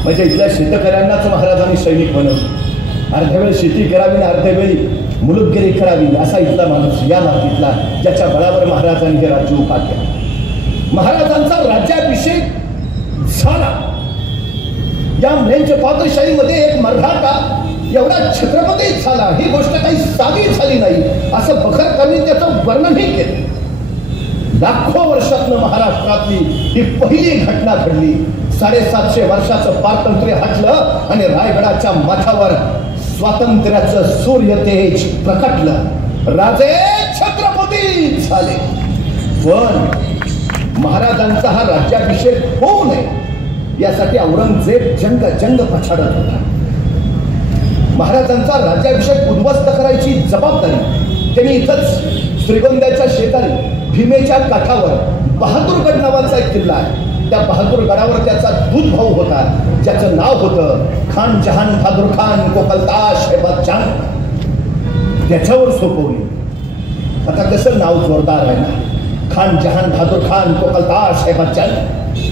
म्हणजे इथल्या शेतकऱ्यांनाच महाराजांनी सैनिक बनवलं. अर्धवेळ शेती करावी आणि अर्धवेळी मुलुकगिरी करावी असा इथला माणूस या मातीतला, ज्याच्या बळावर महाराजांनी हे राज्य उभा केलं. महाराजांचा राज्याभिषेक झाला. या म्लेंच पादशाहीमध्ये एक मराठा एवढा छत्रपती झाला. ही गोष्ट काही साधी झाली नाही असं बखरकरांनी त्याचं वर्णनही केलं. लाखो वर्षातनं महाराष्ट्रातली ही पहिली घटना घडली. 750 वर्षाचं स्वातंत्र्य हटलं आणि रायगडाच्या माथ्यावर स्वातंत्र्याचं सूर्य तेज प्रकटलं. राजे छत्रपती झाले. पण महाराजांचा हा राज्याभिषेक होऊ नये यासाठी औरंगजेब जंग पछाडत होता. महाराजांचा राज्याभिषेक उद्ध्वस्त करायची जबाबदारी त्यांनी इथंच श्रीगोंद्याच्या शेजारी भीमेच्या काठावर बहादूरगड नावाचा एक किल्ला आहे. त्या बहादूरगडावर त्याचा दूध भाऊ होता, ज्याचं नाव होतं खान जहान बहादूर खान कोकलताश हेबत जान. त्याच्यावर सोपवली. आता कसं नाव जोरदार आहे ना, खान जहान बहादूर खान कोकलताश हेबत जान.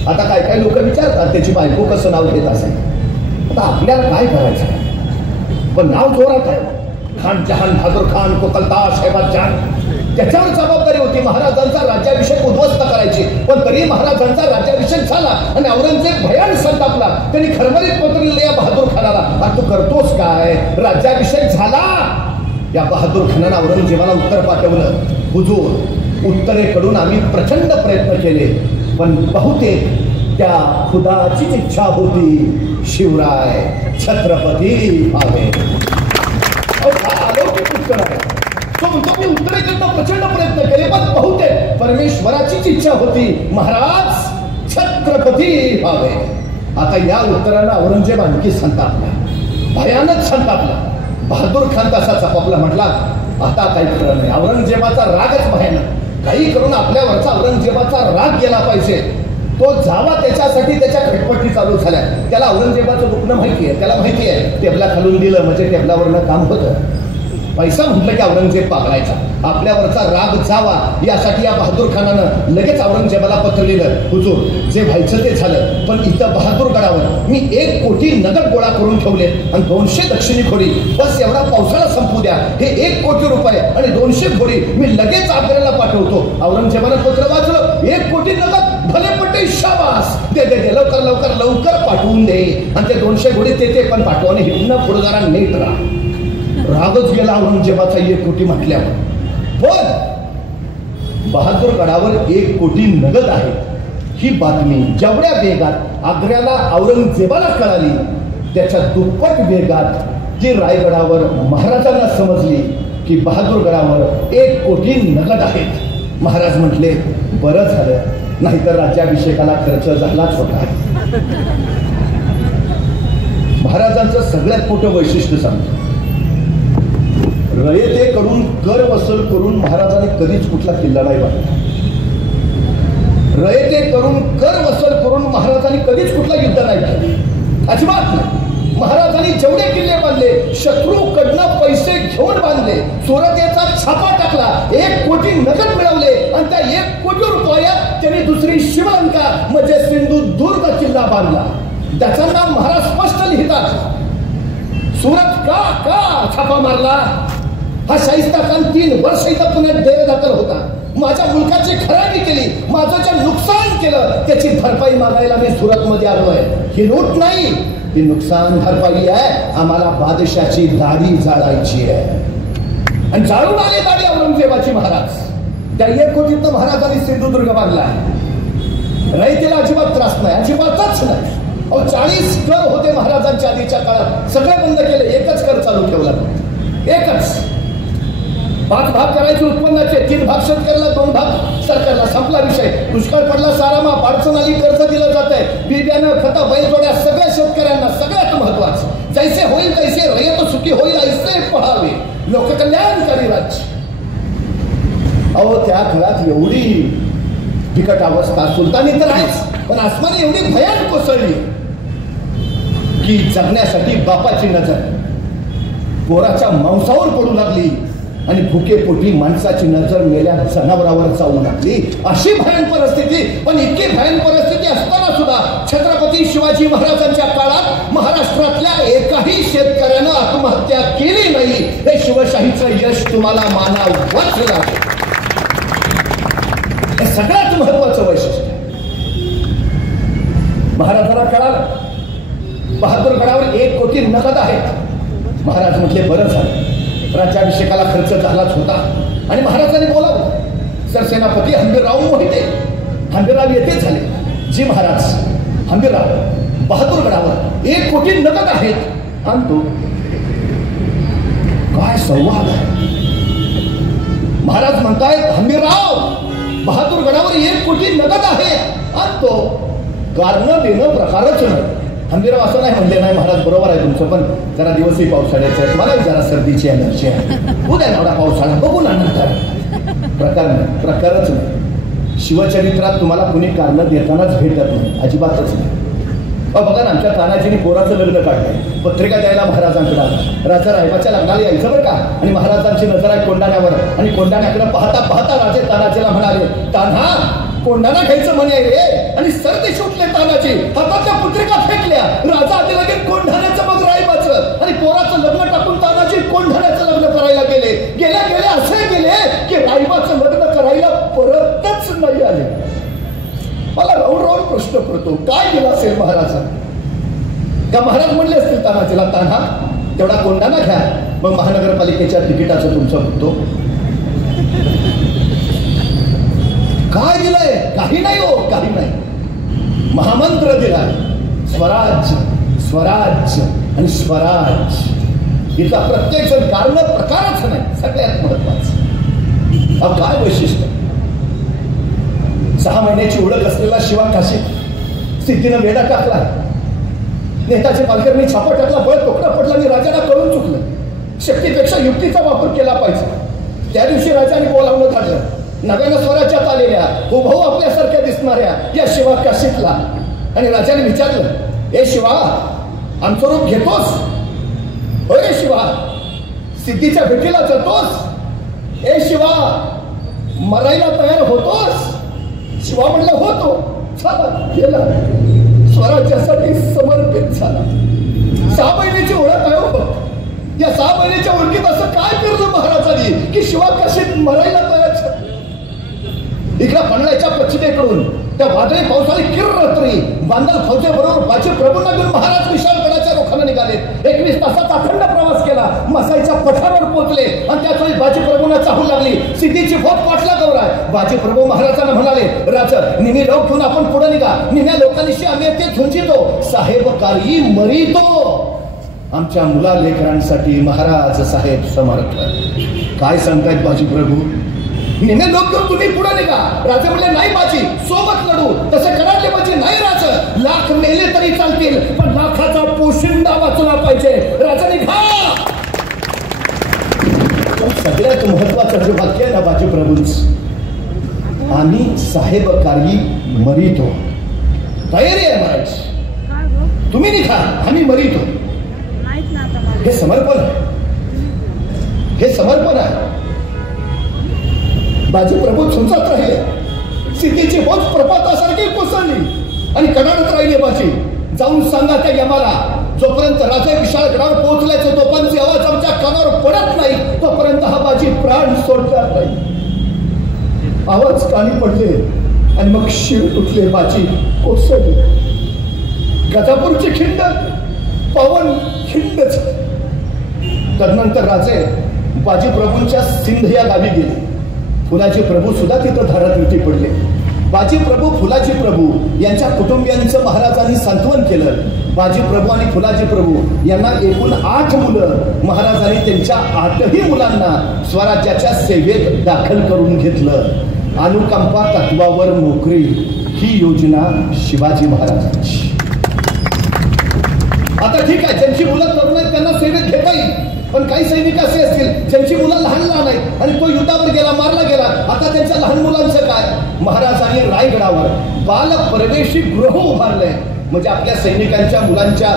आता काय काय लोक विचारतात त्याची बायको कसं नाव घेत असेल. आता आपल्याला काय करायचं, पण नाव जोरात आहे. खान जहान बहादूर खान कोकलताश हेबत जान. त्याच्यावर जबाबदारी होती महाराजांचा राज्याभिषेक उद्ध्वस्त करायची. पण तरी महाराजांचा राज्याभिषेक झाला आणि औरंगजेब भयान संतापला. त्यांनी खरमरीत पत्र लिहिलं या बहादूर खानाला, तू करतोस काय? राज्याभिषेक झाला. या बहादूर खानानं औरंगजेबाला उत्तर पाठवलं, हुजूर उत्तरेकडून आम्ही प्रचंड प्रयत्न केले, पण बहुतेक त्या खुदाचीच इच्छा होती शिवराय छत्रपती व्हावे. अलौकिक उत्तर आहे. तो म्हणतो मी उत्तरेकडनं प्रचंड प्रयत्न केले, पण बहुतेक परमेश्वराचीच इच्छा होती महाराज छत्रपती व्हावे. आता या उत्तरानं औरंगजेब आणखी संतापला, भयानक संतापला. बहादूर खान तसा चपापला, म्हटला आता काही खरं नाही. औरंगजेबाचा रागच भयानक. काही करून आपल्यावरचा औरंगजेबाचा राग गेला पाहिजे. तो जावा त्याच्यासाठी त्याच्या खटपटी चालू झाल्या. त्याला औरंगजेबाचं दुखणं माहिती आहे, त्याला माहिती आहे टेबला खालून दिलं म्हणजे टेबलावरनं काम होतं. पैसा म्हटलं की औरंगजेब पागळायचा. आपल्यावरचा राग जावा यासाठी या बहादूर खानानं लगेच औरंगजेबाला पत्र लिहिलं, हुजूर जे व्हायचं ते झालं, पण इथं बहादूरगडावर मी 1 कोटी नगद गोळा करून ठेवले आणि 200 दक्षिणी घोडी, बस एवढा पावसाळा संपू द्या. हे 1 कोटी रुपये आणि 200 घोडी मी लगेच आग्र्याला पाठवतो. औरंगजेबानं पत्र वाचलं, 1 कोटी नगद भले पटे शाबास, दे दे दे लवकर लवकर लवकर पाठवून दे. आणि ते 200 घोडी ते पण पाठवा आणि हिथनं पुढे जरा नीट राहा. रागच गेला औरंगजेबाचा 1 कोटी म्हटल्यावर. पण बहादूरगडावर 1 कोटी नगद आहे ही बातमी जेवढ्या वेगात आग्र्याला औरंगजेबाला कळाली, त्याच्या दुप्पट वेगात ती रायगडावर महाराजांना समजली की बहादूरगडावर 1 कोटी नगद आहेत. महाराज म्हटले बरं झालं, नाहीतर राज्याभिषेकाला खर्च झालाच होता. महाराजांचं सगळ्यात मोठं वैशिष्ट्य सांगतो, रयतेकडून कर वसूल करून महाराजांनी कधीच कुठला किल्ला नाही बांधला. रयतेकडून कर वसूल करून महाराजांनी कधीच कुठला युद्ध नाही केलं, अजिबात नाही. महाराजांनी जेवढे किल्ले बांधले शत्रूकडनं पैसे घेऊन बांधले. सुरतेचा छापा टाकला, 1 कोटी नगद मिळवले आणि त्या 1 कोटी रुपयात त्यांनी दुसरी शिवलंका म्हणजे सिंधुदुर्ग किल्ला बांधला. त्याचं नाव महाराज स्पष्ट लिहितात. सुरत का छापा मारला? हा शाहिस्ता खान 3 वर्ष इथं पुण्यात डेरेदाखल होता. माझ्या मुलकाची खराबी केली, माझं जे नुकसान केलं त्याची भरपाई मागायला मी सुरतमध्ये आलोय. ही लूट नाही, ही नुकसान भरपाई आहे. आम्हाला बादशाची दाढी जाळायची आहे. आणि जाळून आले दाढी औरंगजेबाची महाराज. त्या 1 महाराजांनी सिंधुदुर्ग बांधला. रयतेला अजिबात त्रास नाही, अजिबातच नाही. अहो 40 कर होते महाराजांच्या आधीच्या काळात, सगळे बंद केले, एकच कर चालू ठेवला, एकच. 5 भाग करायचे उत्पन्नाचे, 3 भाग शेतकऱ्याला, 2 भाग सरकारला, संपला विषय. दुष्काळ पडला, सारा माप, अडचण आली, कर्ज दिलं जात आहे, बियाणं, खता, बैलजोड्या, सगळ्या शेतकऱ्यांना. सगळ्यात महत्वाचं, जैसे होईल तैसे रयत सुखी होईल ऐसे पहावे, लोककल्याणकारी राज्य. अहो त्या काळात एवढी बिकट अवस्था, सुलतानी तर आहेच, पण आसमानी एवढी भयान कोसळली की जगण्यासाठी बापाची नजर पोराच्या मांसावर पडू लागली आणि भुके पोटी माणसाची नजर मेल्या जनावरावर जाऊ लागली. अशी भयान परिस्थिती. पण इतकी भयान परिस्थिती असताना सुद्धा छत्रपती शिवाजी महाराजांच्या काळात महाराष्ट्रातल्या एकाही शेतकऱ्यानं आत्महत्या केली नाही. हे शिवशाहीचं यश तुम्हाला मानावंच लागेल. हे सगळ्यात महत्वाचं वैशिष्ट्य. महाराजांना कळालं बहादूरगडावर 1 कोटी नगद आहेत. महाराज म्हटले बरं झालं, राज्याभिषेकाला खर्च झालाच होता आणि महाराजांनी बोलावलं. सरसेनापती हंबीरराव मोहिते, हंबीरराव येते झाले. जी महाराज, हंबीरराव बहादूरगडावर 1 कोटी नगद आहेत आणतो. काय संवाद आहे. महाराज म्हणतायत हंबीरराव बहादूरगडावर 1 कोटी नगद आहे आणतो. कारण देणं प्रकारच नाही. हंबीरराव असं नाही म्हणले, नाही महाराज बरोबर आहे तुमचं, पण जरा दिवसही पावसाळ्याचे आहेत, मला जरा सर्दीची अलर्जी आहे, उद्या एवढा पावसाळा बघू ना नंतर. प्रकार नाही, प्रकारच नाही. शिवचरित्रात तुम्हाला कुणी कारण देतानाच भेटत नाही, अजिबातच नाही. बघा ना, आमच्या तानाजीने पोराचं लग्न काढलंय, पत्रिका द्यायला महाराजांकडे. राजा रायबाच्या लग्नाला यायचं बरं का, आणि महाराजांची नजर आहे कोंढाण्यावर, आणि कोंढाण्याकडे पाहता पाहता राजे तानाजीला म्हणाले, तान्हा कोंढाणा घ्यायचं म्हणे रे. आणि सरते सुटले तानाजी, हातातल्या पत्रिका फेकल्या. राजा आधी लगेच कोंढाण्याचं मग रायबाचं, आणि पोराचं लग्न टाकून तानाजी कोंढाण्याचं लग्न करायला गेले. गेल्या गेल्या असे गेले की रायबाचं लग्न करायला परतच नाही आले. मला राऊंड राऊंड प्रश्न पडतो, काय दिला असेल महाराजांना? का महाराज म्हणले असतील तानाजीला, तान्हा तेवढा कोंढाणा घ्या, मग महानगरपालिकेच्या तिकिटाचं तुमचं बघतो. काय दिलंय? काही नाही हो, काही नाही. महामंत्र दिलाय, स्वराज्य, स्वराज्य आणि स्वराज. इथला प्रत्येक जण कारण प्रकारच नाही. सगळ्यात महत्वाचं अहो काय वैशिष्ट्य. 6 महिन्याची ओळख असलेला शिवा काशीत सिद्धीनं वेडा टाकला. नेताचे पालकरणी छापा टाकला, बळ तोकडा पडला आणि राजाला कळून चुकलं. शक्तीपेक्षा युक्तीचा वापर केला पाहिजे. त्या दिवशी राजाने बोलावणं काढलं. नव्यानं स्वराज्यात आलेल्या हुबहू आपल्यासारख्या दिसणाऱ्या या शिवा काशीतला. आणि राजाने विचारलं, ए शिवा, आमचं रूप घेतोस? होय शिवा. सिद्धीच्या भेटीला जातोस? ए शिवा, मरायला तयार होतोस? शिवा म्हणला होतो. चला गेला, स्वराज्यासाठी समर्पित झाला. 6 महिन्याची ओळख आहे हो. या 6 महिन्याच्या ओळखीत असं काय केलं महाराजांनी की शिवा काशीत मरायला तयार झाला? इकडे पन्हाळ्याच्या पश्चिमेकडून त्या वादळी पावसाळी किर रात्री बांधल फौजेबरोबर बाजी प्रभूंना घेऊन महाराज विशाळगडाच्या रोखाला निघाले. 21 तासाचा अखंड प्रवास केला. मसाईच्या पठारावर पोहोचले आणि त्याच वेळी बाजी प्रभूंना चाहू लागली. सिद्धीची फौज पाठला गौराय. बाजी प्रभू महाराजांना म्हणाले, राजा निम्मी लोक घेऊन आपण पुढे निघा. निम्या लोकांशी आम्ही ते झुंजितो, साहेबकारी मरितो. आमच्या मुला लेकरांसाठी महाराज साहेब समर्थ. काय सांगतायत बाजी प्रभू? निम्मे लोक घेऊन तुम्ही पुढे निघा. राजे म्हणले, नाही बाजी, सोबत लढू. तसे कराडले बाजी, नाही राज, लाख मेले तरी चालतील, पण लाखाचा पोशिंदा वाचला पाहिजे. राजा निघा. सगळ्यात महत्वाचं जे वाक्य आहे ना बाजी प्रभूंच, आम्ही साहेबकारी मरितो. तयारी आहे महाराज, तुम्ही निघा, आम्ही मरितो. हे समर्पण आहे, हे समर्पण आहे. बाजी प्रभू झुंजत राहिले. सिद्धीची फौज प्रपातासारखी कोसळली आणि कडाडत राहिले. बाजी जाऊन सांगा त्या यमाला, जोपर्यंत राजा विशाळगडावर पोहोचल्याचे तोफांचे आवाज आमच्या कानावर पडत नाही तोपर्यंत हा बाजी प्राण सोडणार नाही. आवाज कानी पडले आणि मग शिर तुटले. बाजी कोसळले. गजापूरची खिंड पवन खिंड. तदनंतर राजे बाजी प्रभूंच्या सिंध या गावी गेले. फुलाचे प्रभू सुद्धा तिथं धारात युती पडले. बाजी प्रभू फुलाजी प्रभू यांच्या कुटुंबियांचं महाराजांनी सांत्वन केलं. बाजी प्रभू आणि फुलाजी प्रभू यांना एकूण 8 मुलं. महाराजांनी त्यांच्या 8ही मुलांना स्वराज्याच्या सेवेत दाखल करून घेतलं. अनुकंपा तत्वावर नोकरी ही योजना शिवाजी महाराजांची. आता ठीक आहे, ज्यांची मुलं तरुण आहेत त्यांना सेवेत घेता येईल, पण काही सैनिक असे असतील ज्यांची मुलं लहान लहान आहेत आणि तो युद्धावर गेला, मारला गेला. आता त्यांच्या लहान मुलांचं काय? महाराजांनी रायगडावर बाल प्रवेशी गृह उभारलंय. म्हणजे आपल्या सैनिकांच्या मुलांच्या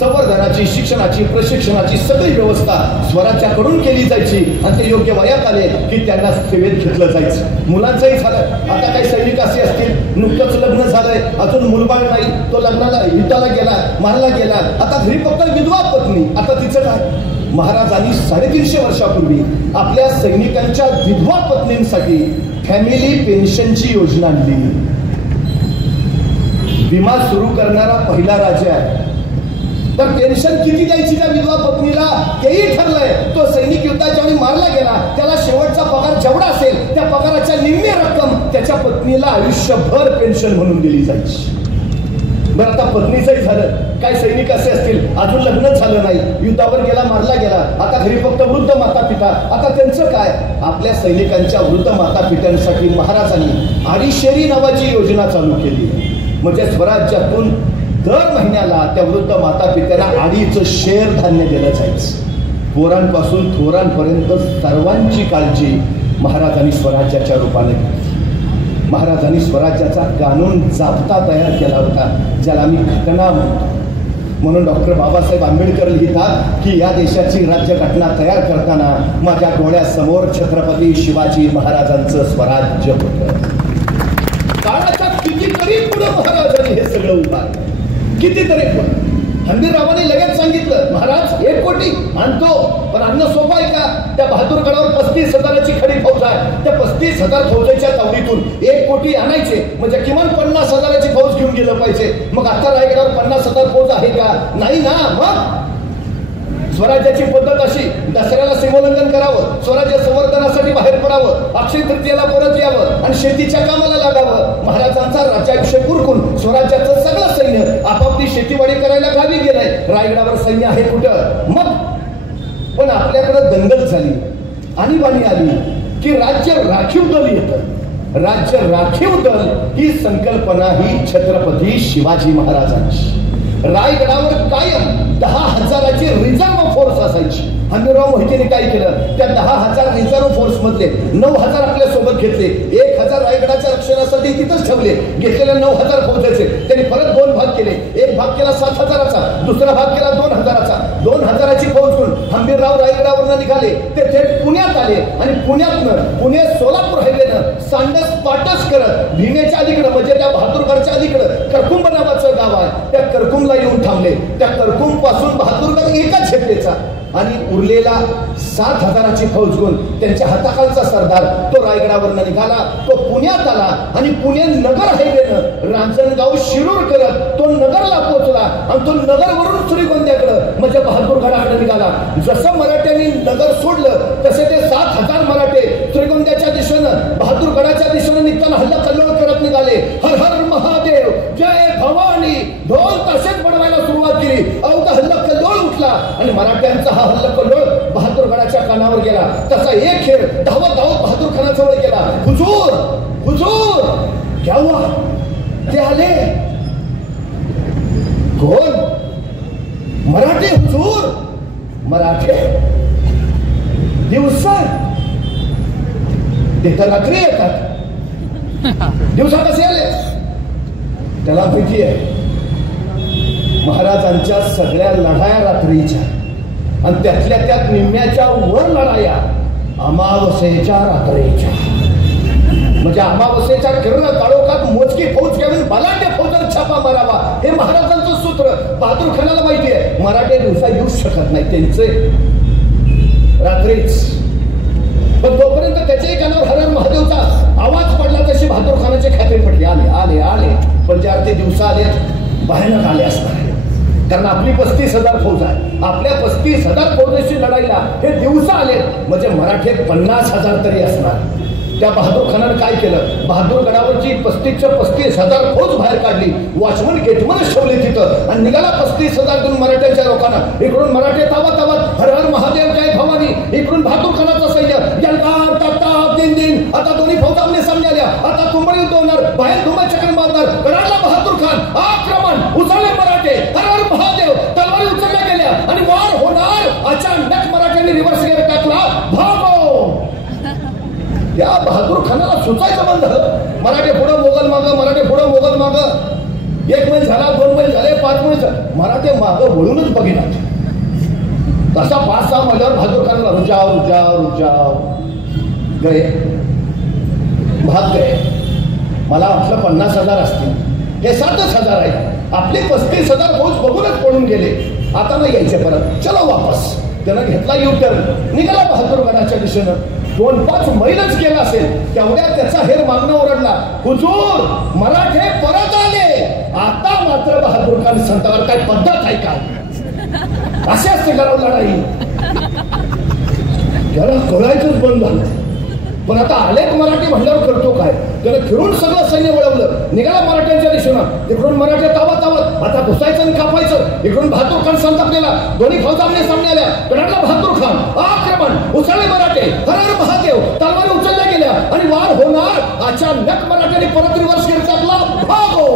संवर्धनाची, शिक्षणाची, प्रशिक्षणाची सगळी व्यवस्था स्वराज्याकडून केली जायची आणि ते योग्य वयात आले की त्यांना सेवेत घेतलं जायचं. मुलांचंही झालं. आता काही सैनिक असे असतील, नुकतंच लग्न झालंय, अजून मुलबाळ नाही, तो लग्नाला युद्धाला गेला, मारला गेला, आता घरी फक्त विधवा पत्नी. आता तिचं काय? महाराजांनी 350 वर्षापूर्वी आपल्या सैनिकांच्या विधवा पत्नींसाठी फॅमिली पेन्शनची योजना आणली. विमा सुरू करणारा पहिला राजा आहे. तर पेन्शन किती द्यायची त्या विधवा पत्नीला तेही ठरलंय. तो सैनिक युद्धाच्या वेळी मारला गेला, त्याला शेवटचा पगार जेवढा असेल त्या पगाराच्या निम्मी रक्कम त्याच्या पत्नीला आयुष्यभर पेन्शन म्हणून दिली जायची. बरं, आता पत्नीचंही झालं. काय सैनिक असे असतील अजून लग्नच झालं नाही, युद्धावर गेला, मारला गेला, आता घरी फक्त वृद्ध माता पिता. आता त्यांचं काय? आपल्या सैनिकांच्या वृद्ध माता पित्यांसाठी महाराजांनी आडीशेरी नावाची योजना चालू केली. म्हणजे स्वराज्यातून दर महिन्याला त्या वृद्ध माता पित्यांना 2.5 शेर धान्य दिलं जायचं. पोरांपासून थोरांपर्यंत सर्वांची काळजी महाराजांनी स्वराज्याच्या रूपाने घेतली. महाराजांनी स्वराज्याचा कानून जाबता तयार केला होता, ज्याला आम्ही घटना म्हणतो. म्हणून डॉक्टर बाबासाहेब आंबेडकर लिहितात की या देशाची राज्यघटना तयार करताना माझ्या डोळ्यासमोर छत्रपती शिवाजी महाराजांचं स्वराज्य होतं. काळाच्या कितीतरी पुढे महाराजांनी हे सगळं उभारलं. कितीतरी पुढे. हंबीररावांनी लगेच सांगितलं, महाराज 1 कोटी आणतो, पण आणणं सोपं आहे का? त्या बहादूरगडावर 35,000ची खरी फौज आहे. त्या 35,000 फौजेच्या तावडीतून 1 कोटी आणायचे म्हणजे किमान 50,000ची फौज घेऊन गेलं पाहिजे. मग आता रायगडावर 50,000 फौज आहे का? नाही ना. मग स्वराज्याची पद्धत अशी, दसऱ्याला सीमोल्लंघन करावं, स्वराज्य संवर्धनासाठी बाहेर पडावं, अक्षय तृतीयेला परत यावं आणि शेतीच्या कामाला लागावं. महाराजांचा राज्याभिषेक उरकून स्वराज्याचं सगळं सैन्य आपापली शेतीवाडी करायला गावी गेलंय. रायगडावर सैन्य आहे कुठं? मग पण आपल्याकडे दंगल झाली, आणीबाणी आली की राज्य राखीव दल येतं. राज्य राखीव दल ही संकल्पना ही छत्रपती शिवाजी महाराजांची. रायगडावर कायम 10,000ची रिझर्व्ह फोर्स असायची. हंबीरराव मोहितेने काय केलं? त्या 10,000 रिझर्व्ह फोर्स मधले 9,000 आपल्या सोबत घेतले. 1,000 रायगडाच्या रक्षणासाठी तिथंच ठेवले. घेतलेल्या 9,000 फौजेचे त्यांनी परत 2 भाग केले. एक भाग केला 7,000चा, दुसरा भाग केला 2,000चा. 2,000ची फौज घेऊन हंबीरराव रायगडावरनं निघाले. ते थेट पुण्यात आले आणि पुण्यातनं पुणे सोलापूर हायवेनं सांडस पाटस करत भीमेच्या अलीकडं म्हणजे त्या बहादूरगडच्या अलीकडं करकुंब नावाचं गाव आहे, त्या करकुंबला येऊन थांबले. त्या करकुंब पासून बहादूरगड एकाच झेपेचा आणि उरलेला 7,000ची फौज घेऊन त्यांच्या हाताखालचा सरदार तो रायगडावरनं निघाला. तो पुण्यात आला आणि पुणे नगर हायवेनं रांजणगाव शिरूर करत तो नगरला पोहोचला आणि तो नगरवरून श्रीगोंद्याकडं म्हणजे बहादूरगडाकडे निघाला. जसं मराठ्यांनी नगर सोडलं तसे ते 7,000 मराठे श्रीगोंद्याच्या दिशेनं बहादूरगडाच्या दिशेनं निघताना हल्ला कल्लोळ करत निघाले. हर हर महादेव, जय भवानी, ढोल तसेच बडवायला सुरुवात केली. अवघा हल्ला कल्लोळ उठला आणि मराठ्यांचा हा हल्ला कल्लोळ बहादूरगडाच्या कानावर गेला. तसा एक खेळ धावत धावत बहादूर खानाजवळ गेला. हुजूर, हुजूर, क्या हुआ? ते आले. कोण? मराठे हुजूर. मराठे दिवसा ते तर रात्री येतात. दिवसा कसे आले? त्याला भीती आहे. महाराजांच्या सगळ्या लढाया रात्रीच्या आणि त्यातल्या त्यात निम्म्याच्या वर लढाया अमावस्येच्या रात्रीच्या. म्हणजे अमावस्येच्या किरण काळोखात मोजकी फौज घेऊन बलाढ्य फौजात छापा मारावा हे महाराजांचं सूत्र. बहादूर खानाला माहिती आहे मराठे दिवसा येऊच शकत नाही, त्यांचे रात्रीच. पण तोपर्यंत त्याच्याही कानावर हर हर महादेवचा आवाज पडला तशी बहादूर खानाचे खाते पडले. आले आले आले. पण ज्या ते दिवसा आले भयानक आले असणार, कारण आपली 35,000 फौज आहे. आपल्या 35,000 फौजेशी लढायला हे दिवसा आले म्हणजे मराठे 50,000 तरी असणार. त्या बहादूर खानानं काय केलं, बहादूर गडावरची 35,000 फौज बाहेर काढली, वॉचमन गेटमनच ठेवले तिथं आणि निघाला 35,000 देऊन मराठ्यांच्या लोकांना. इकडून मराठे तावत हर हर महादेव जय भवानी, इकडून बहादूर खानाचं सैन्य यलगार ताप दिन आता दोन्ही फौजा आमने सामने आल्या. आता तुंबडी युद्ध होणार, बाहेर धुमाचक्र मारणार. गडाला बहादूर खान आक्रमण, उचलले मराठे, हर हर महादेव, तलवारी उचलल्या गेल्या आणि वार होणार. अचानक मराठ्यांनी रिव्हर्स गेअर टाकला, भागो. या बहादूर खानाला सुचायचं बंद झालं. मराठे पुढं मोगल मागं, मराठे पुढं मोगल मागं. 1 मैल झाला, 2 मैल झाले, 5 मैल झाले, मराठे मागं वळूनच बघिनात. तसा 5-6 मैलावर बहादूर खानाला रुजाव गए, भाग गए. मला वाटलं 50,000 असतील, हे 7,000 आहेत. आपले 35,000 फौज बघूनच पळून गेले. आता नाही यायचे परत, चलो वापस. त्यानं घेतला युटर्न, निघाला बहादूर गडाच्या दिशेनं. 2-5 मैलच गेला असेल, तेवढ्या त्याचा हेर मागणं ओरडला, हुजूर मराठे परत आले. आता मात्र बहादूर खान संतावर काय पद्धत आहे का, असे असते करावं लढाई. त्याला कळायचंच बंद झालं. पण आता आलेत मराठी म्हणल्यावर करतो काय, त्यानं फिरून सगळं सैन्य वळवलं, निघाला मराठ्यांच्या दिशेनं. तिकडून मराठे तावत आता घुसायचं आणि कापायचं. इकडून बहादूर खान संतापलेला, दोन्ही फौजा आमने सामने आल्या. गडाला बहादूर खान आक्रमण, उचलले मराठे, हर हर महादेव, तलवारी उचलल्या गेल्या आणि वार होणार. अचानक मराठ्यांनी परत रिव्हर्स गेअर टाकला, भागो.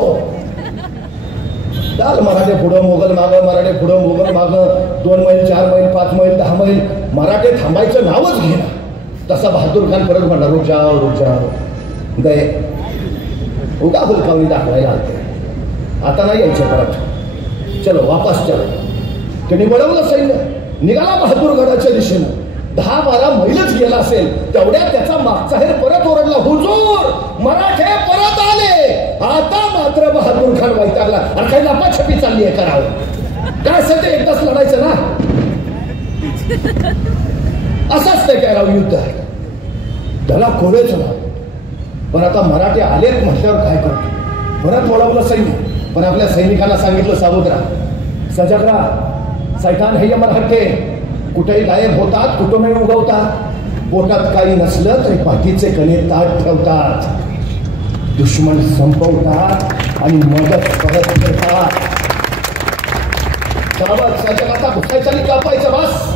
चाल मराठे पुढं मोगल मागं, मराठे पुढं मोगल मागं. 2 मैल 4 मैल 5 मैल 10 मैल, मराठे थांबायचं नावच घेणार. तसा बहादूर खान परत म्हणला, रुक जाओ गए. उगा हुलकावणी दाखवायला आलते, आता नाही यायचे परत, चलो वापस चलो. त्यांनी वळवलं सैन्य, निघाला बहादूर गडाच्या दिशेनं. 10-12 मैलच गेला असेल, तेवढ्या त्याचा मागचा हेर परत ओरडला, हुजूर मराठे परत आले. आता मात्र बहादूर खान वैतागला, आणि काही लपाछपी चालली आहे करावं काय असेल ते एकदाच लढायचं ना, असंच ते काय राव युद्ध आहे, त्याला कोरेच ना. पण आता मराठे आलेत म्हटल्यावर काय करतो, परत वळवलं सैन्य. पण आपल्या सैनिकांना सांगितलं, सावध राहा, सजग राहा, सैतान हे मराठे कुठेही गायब होतात, कुठूनही उगवतात. पोटात काही नसलं तरी पाठीचे कणे ताट ठेवतात, दुश्मन संपवतात आणि मदत परत करतात. सजग, आता घुसायचं आणि कापायचं, बस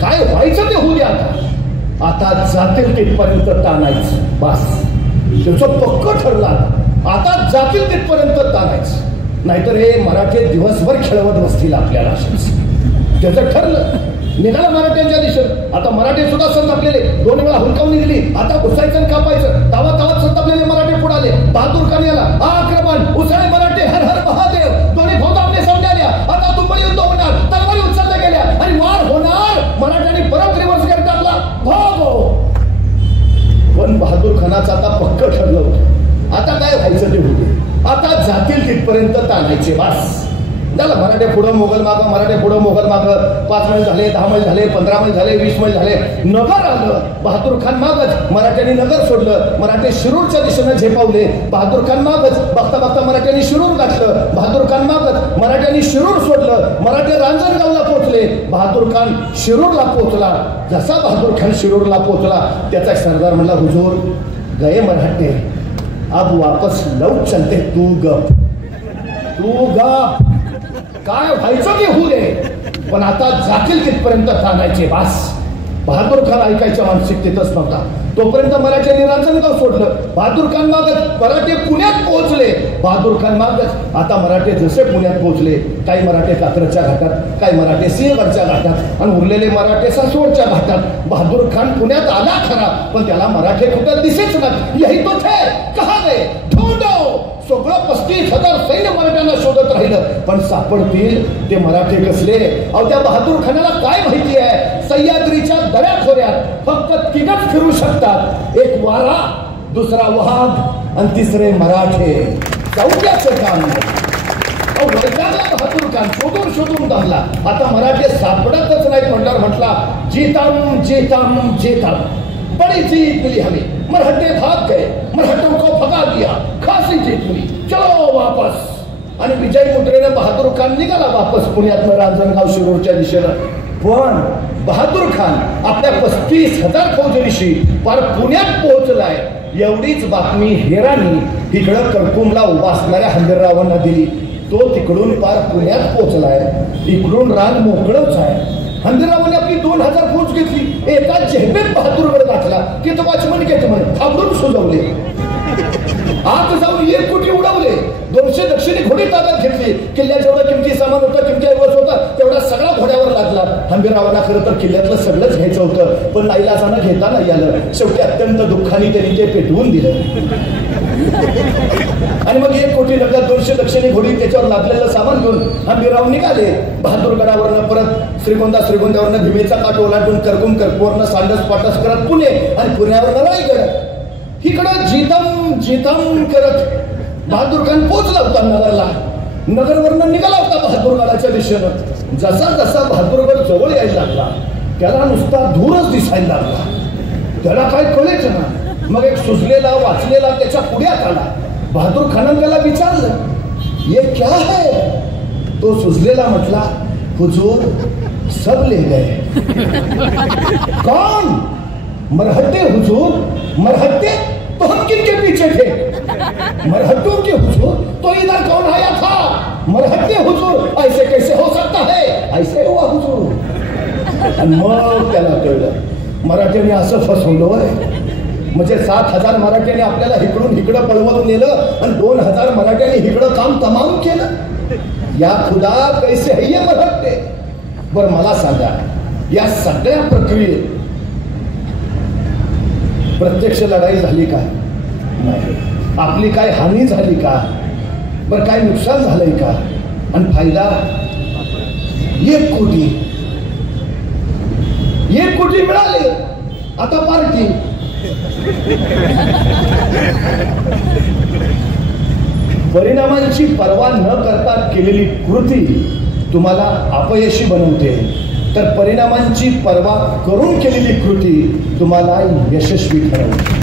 काय व्हायचं ते होऊ द्या. आता जातील तिथपर्यंत ताणायचं, बस त्याचं पक्क ठरलं. आता जातील तिथपर्यंत ताणायचं, नाहीतर हे मराठे दिवसभर खेळवत बसतील आपल्याला. त्याचं ठरलं, निघाला मराठ्यांच्या दिशेनं. आता मराठे सुद्धा संतापलेले, 2 वेळा हुलकावून निघली. आता घुसायचं आणि कापायचं. तावत संतापलेले मराठे पुढे आले. बहादूर खान याला आक्रमण, उसळे मराठे, हर हर महादेव, दोन्ही फौजा आमने सामने आल्या. आता तुंबडी युद्ध होणार, तलवारी उचलल्या गेल्या आणि वार होणार. मराठ्यांनी परत रिव्हर्स गेअर टाकला, भागो. पण बहादूर खानाचं आता पक्क ठरलं होतं, आता काय व्हायचं ते होते. आता जातील तिथपर्यंत ताणायचे, बस झालं. मराठे पुढं मोगल मागं, मराठे पुढं मोगल मागं. 5 मैल झाले, 10 मैल झाले, 15 मैल झाले, 20 मैल झाले. नगर आलं, बहादूर खान मागच. मराठ्यांनी नगर सोडलं, मराठे शिरूरच्या दिशेनं झेपावले. बहादूर खान मागच. बघता बघता मराठ्यांनी शिरूर गाठलं, बहादूर खान मागच. मराठ्यांनी शिरूर सोडलं, मराठे रांजणगावला पोहोचले. बहादूर खान शिरूरला पोहोचला. जसा बहादूर खान शिरूरला पोहोचला, त्याचा सरदार म्हणला, हुजूर गए मराठे, अब वापस लौट चलते, तू गप. काय व्हायचं ते होऊ दे, पण आता जातील तिथपर्यंत ताणायचे, बस. बहादूर खान ऐकायच्या मानसिकतेतच नव्हता. तोपर्यंत मराठ्यांनी रांजणगाव सोडलं. बहादूर खान मागत मराठे पुण्यात पोहोचले. बहादूर खान मागत आता मराठे जसे पुण्यात पोहोचले, काही मराठे कात्रजच्या घाटात, काही मराठे सिंहगडच्या घाटात आणि उरलेले मराठे सासवडच्या घाटात. बहादूर खान पुण्यात आला खरा, पण त्याला मराठे कुठं दिसेच नाही. यही तो थे, कहा गए, ढूंढो. सगळं 35,000 सैन्य मराठ्यांना शोधत राहिलं, पण सापडतील ते मराठे कसले. अहो, त्या बहादूर खानाला काय माहिती आहे, सह्याद्रीच्या दऱ्याखोऱ्यात फक्त 3च फिरू शकतात, एक वारा, दुसरा वाघ आणि तिसरे मराठे. चौथ्याचं काम नाही. बहादूर खान शोधून दाखला. आता मराठे सापडतच नाहीत म्हटल्यावर म्हटला, जीतम बड़ी जीत मिली हमें, मराठे भाग गए, मराठों को भगा दिया, खासी जीत मिली, चलो वापस. आणि विजय मुद्रेनं बहादूर खान निघाला वापस पुण्यातनं रांजणगाव शिरूरच्या दिशेनं. पण बहादूर खान आपल्या 35,000 फौजेनिशी पार पुण्यात पोहोचला. पोचलाय. एवढीच बातमी हेरानी इकडं करकुमला उभा असणाऱ्या हंबीररावांना दिली. तो तिकडून पार पुण्यात पोचलाय. इकडून रान मोकळच आहे. हंबीररावांनी आपली 2000 फौज घेतली. एका झेपेत बहादूरगड गाठला. तिथं वॉचमन घेत म्हणे थांबून सुजवले. आत जाऊन 1 कोटी उडवले. 200 दक्षिणी घोडे ताब्यात घेतली. किल्ल्यात जेवढा किमती सामान होतं, किमती ऐवज होता, तेवढा सगळा घोड्यावर लादला. हंबीररावांना खरं तर किल्ल्यातलं सगळंच घ्यायचं होतं, पण नाईलाजानं घेता नाही आलं. शेवटी अत्यंत दुःखाने त्यांनी ते पेटवून दिलं. आणि मग 1 कोटी नगद 200 दक्षिणी घोडी त्याच्यावर लादलेलं सामान घेऊन हंबीरराव निघाले. बहादूरगडावरनं परत श्रीगोंद्यावरनं भीमेचा काठ ओलांडून करकुमवरनं सांडस पाटस करत पुणे आणि पुण्यावरनं रायगड. इकडं जितम करत बहादूर खान पोचला होता नगरला. नगरवरनं निघाला होता बहादूरगडाच्या दिशेनं. जसा जसा बहादूरगड जवळ यायला लागला त्याला नुसता धूरच दिसायला लागला. त्याला काय कळेच ना. मग एक सुजलेला वाचलेला त्याच्या पुढ्यात आला. बहादूर खानानं त्याला विचारलं, ये क्या है? तो सुजलेला म्हटला, हुजूर सब ले गए. कौन? मरहट्टे हुजूर. मरहट्टे? तो हम किनके पीछे थे? मरहट्टों के हुजूर. तो इधर कौन आया था? मरहट्टे हुजूर. ऐसे कैसे हो सकता है? ऐसे हुआ हुजूर. आणि मग त्याला कळलं मराठ्यांनी असं फसवलं. म्हणजे 7000 मराठ्यांनी आपल्याला इकडून इकडं पळवून नेलं आणि 2000 मराठ्यांनी इकडं काम तमाम केलं. या खुदा कैसे है ये मरहट्टे. बरं मला सांगा, या सगळ्या प्रक्रियेत प्रत्यक्ष लढाई झाली का? नाही. आपली काय हानी झाली का? बरं काय नुकसान झालंय का? आणि फायदा 1 कोटी. 1 कोटी मिळाले. आता पार्टी. परिणामांची पर्वा न करता केलेली कृती तुम्हाला अपयशी बनवते, तर परिणामांची पर्वा करून केलेली कृती तुम्हाला यशस्वी ठरवते.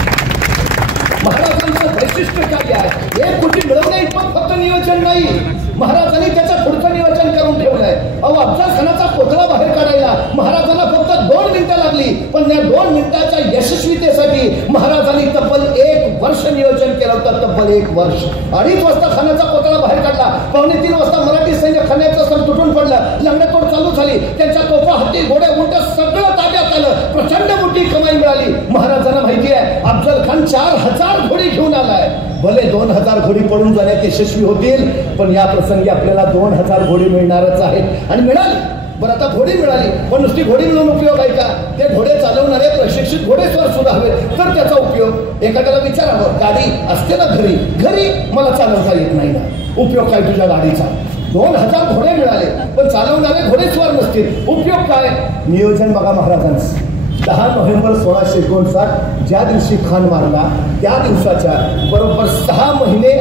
महाराजांचं वैशिष्ट्य काय आहे? 1 कोटी मिळवणे इतपत फक्त नियोजन नाही, महाराजांनी त्याचं पुढचं नियोजन करून ठेवलंय. अफजल खानाचा कोथळा बाहेर काढायला महाराजांना फक्त 2 मिनिटं लागली, पण या 2 मिनिटाच्या यशस्वीतेसाठी महाराजांनी तब्बल 1 वर्ष नियोजन केलं होतं. तब्बल 1 वर्ष. 2:30 वाजता खानाचा कोथळा बाहेर काढला. 2:45 वाजता मराठी सैन्य खाण्याचं सण तुटून पडलं. लंगडतोड चालू झाली. त्यांच्या तोफा, हत्ती, घोडे, उंट सगळं ताब्यात आलं. प्रचंड मोठी कमाई मिळाली. महाराजांना माहिती आहे अफजल खान 4000 घोडी घेऊन आलाय. भले 2000 घोडी पडून जाण्यात यशस्वी होतील, पण या प्रसंगी आपल्याला 2000 घोडी मिळणारच आहेत. आणि मिळाली. बरं आता घोडी मिळाली, पण नुसती घोडी मिळून उपयोग आहे का? ते घोडे चालवणारे प्रशिक्षित घोडेस्वार सुद्धा हवेत, तर त्याचा उपयोग. एखाद्याला विचारावं, गाडी असते ना घरी मला चालवता येत नाही ना, उपयोग काय तुझ्या गाडीचा? 2000 घोडे मिळाले, पण चालवणारे घोडेस्वार नसतील, उपयोग काय? नियोजन बघा महाराजांचं. 10 नोव्हेंबर 1659 ज्या दिवशी खान मारला, त्या दिवसाच्या बरोबर 6 महिने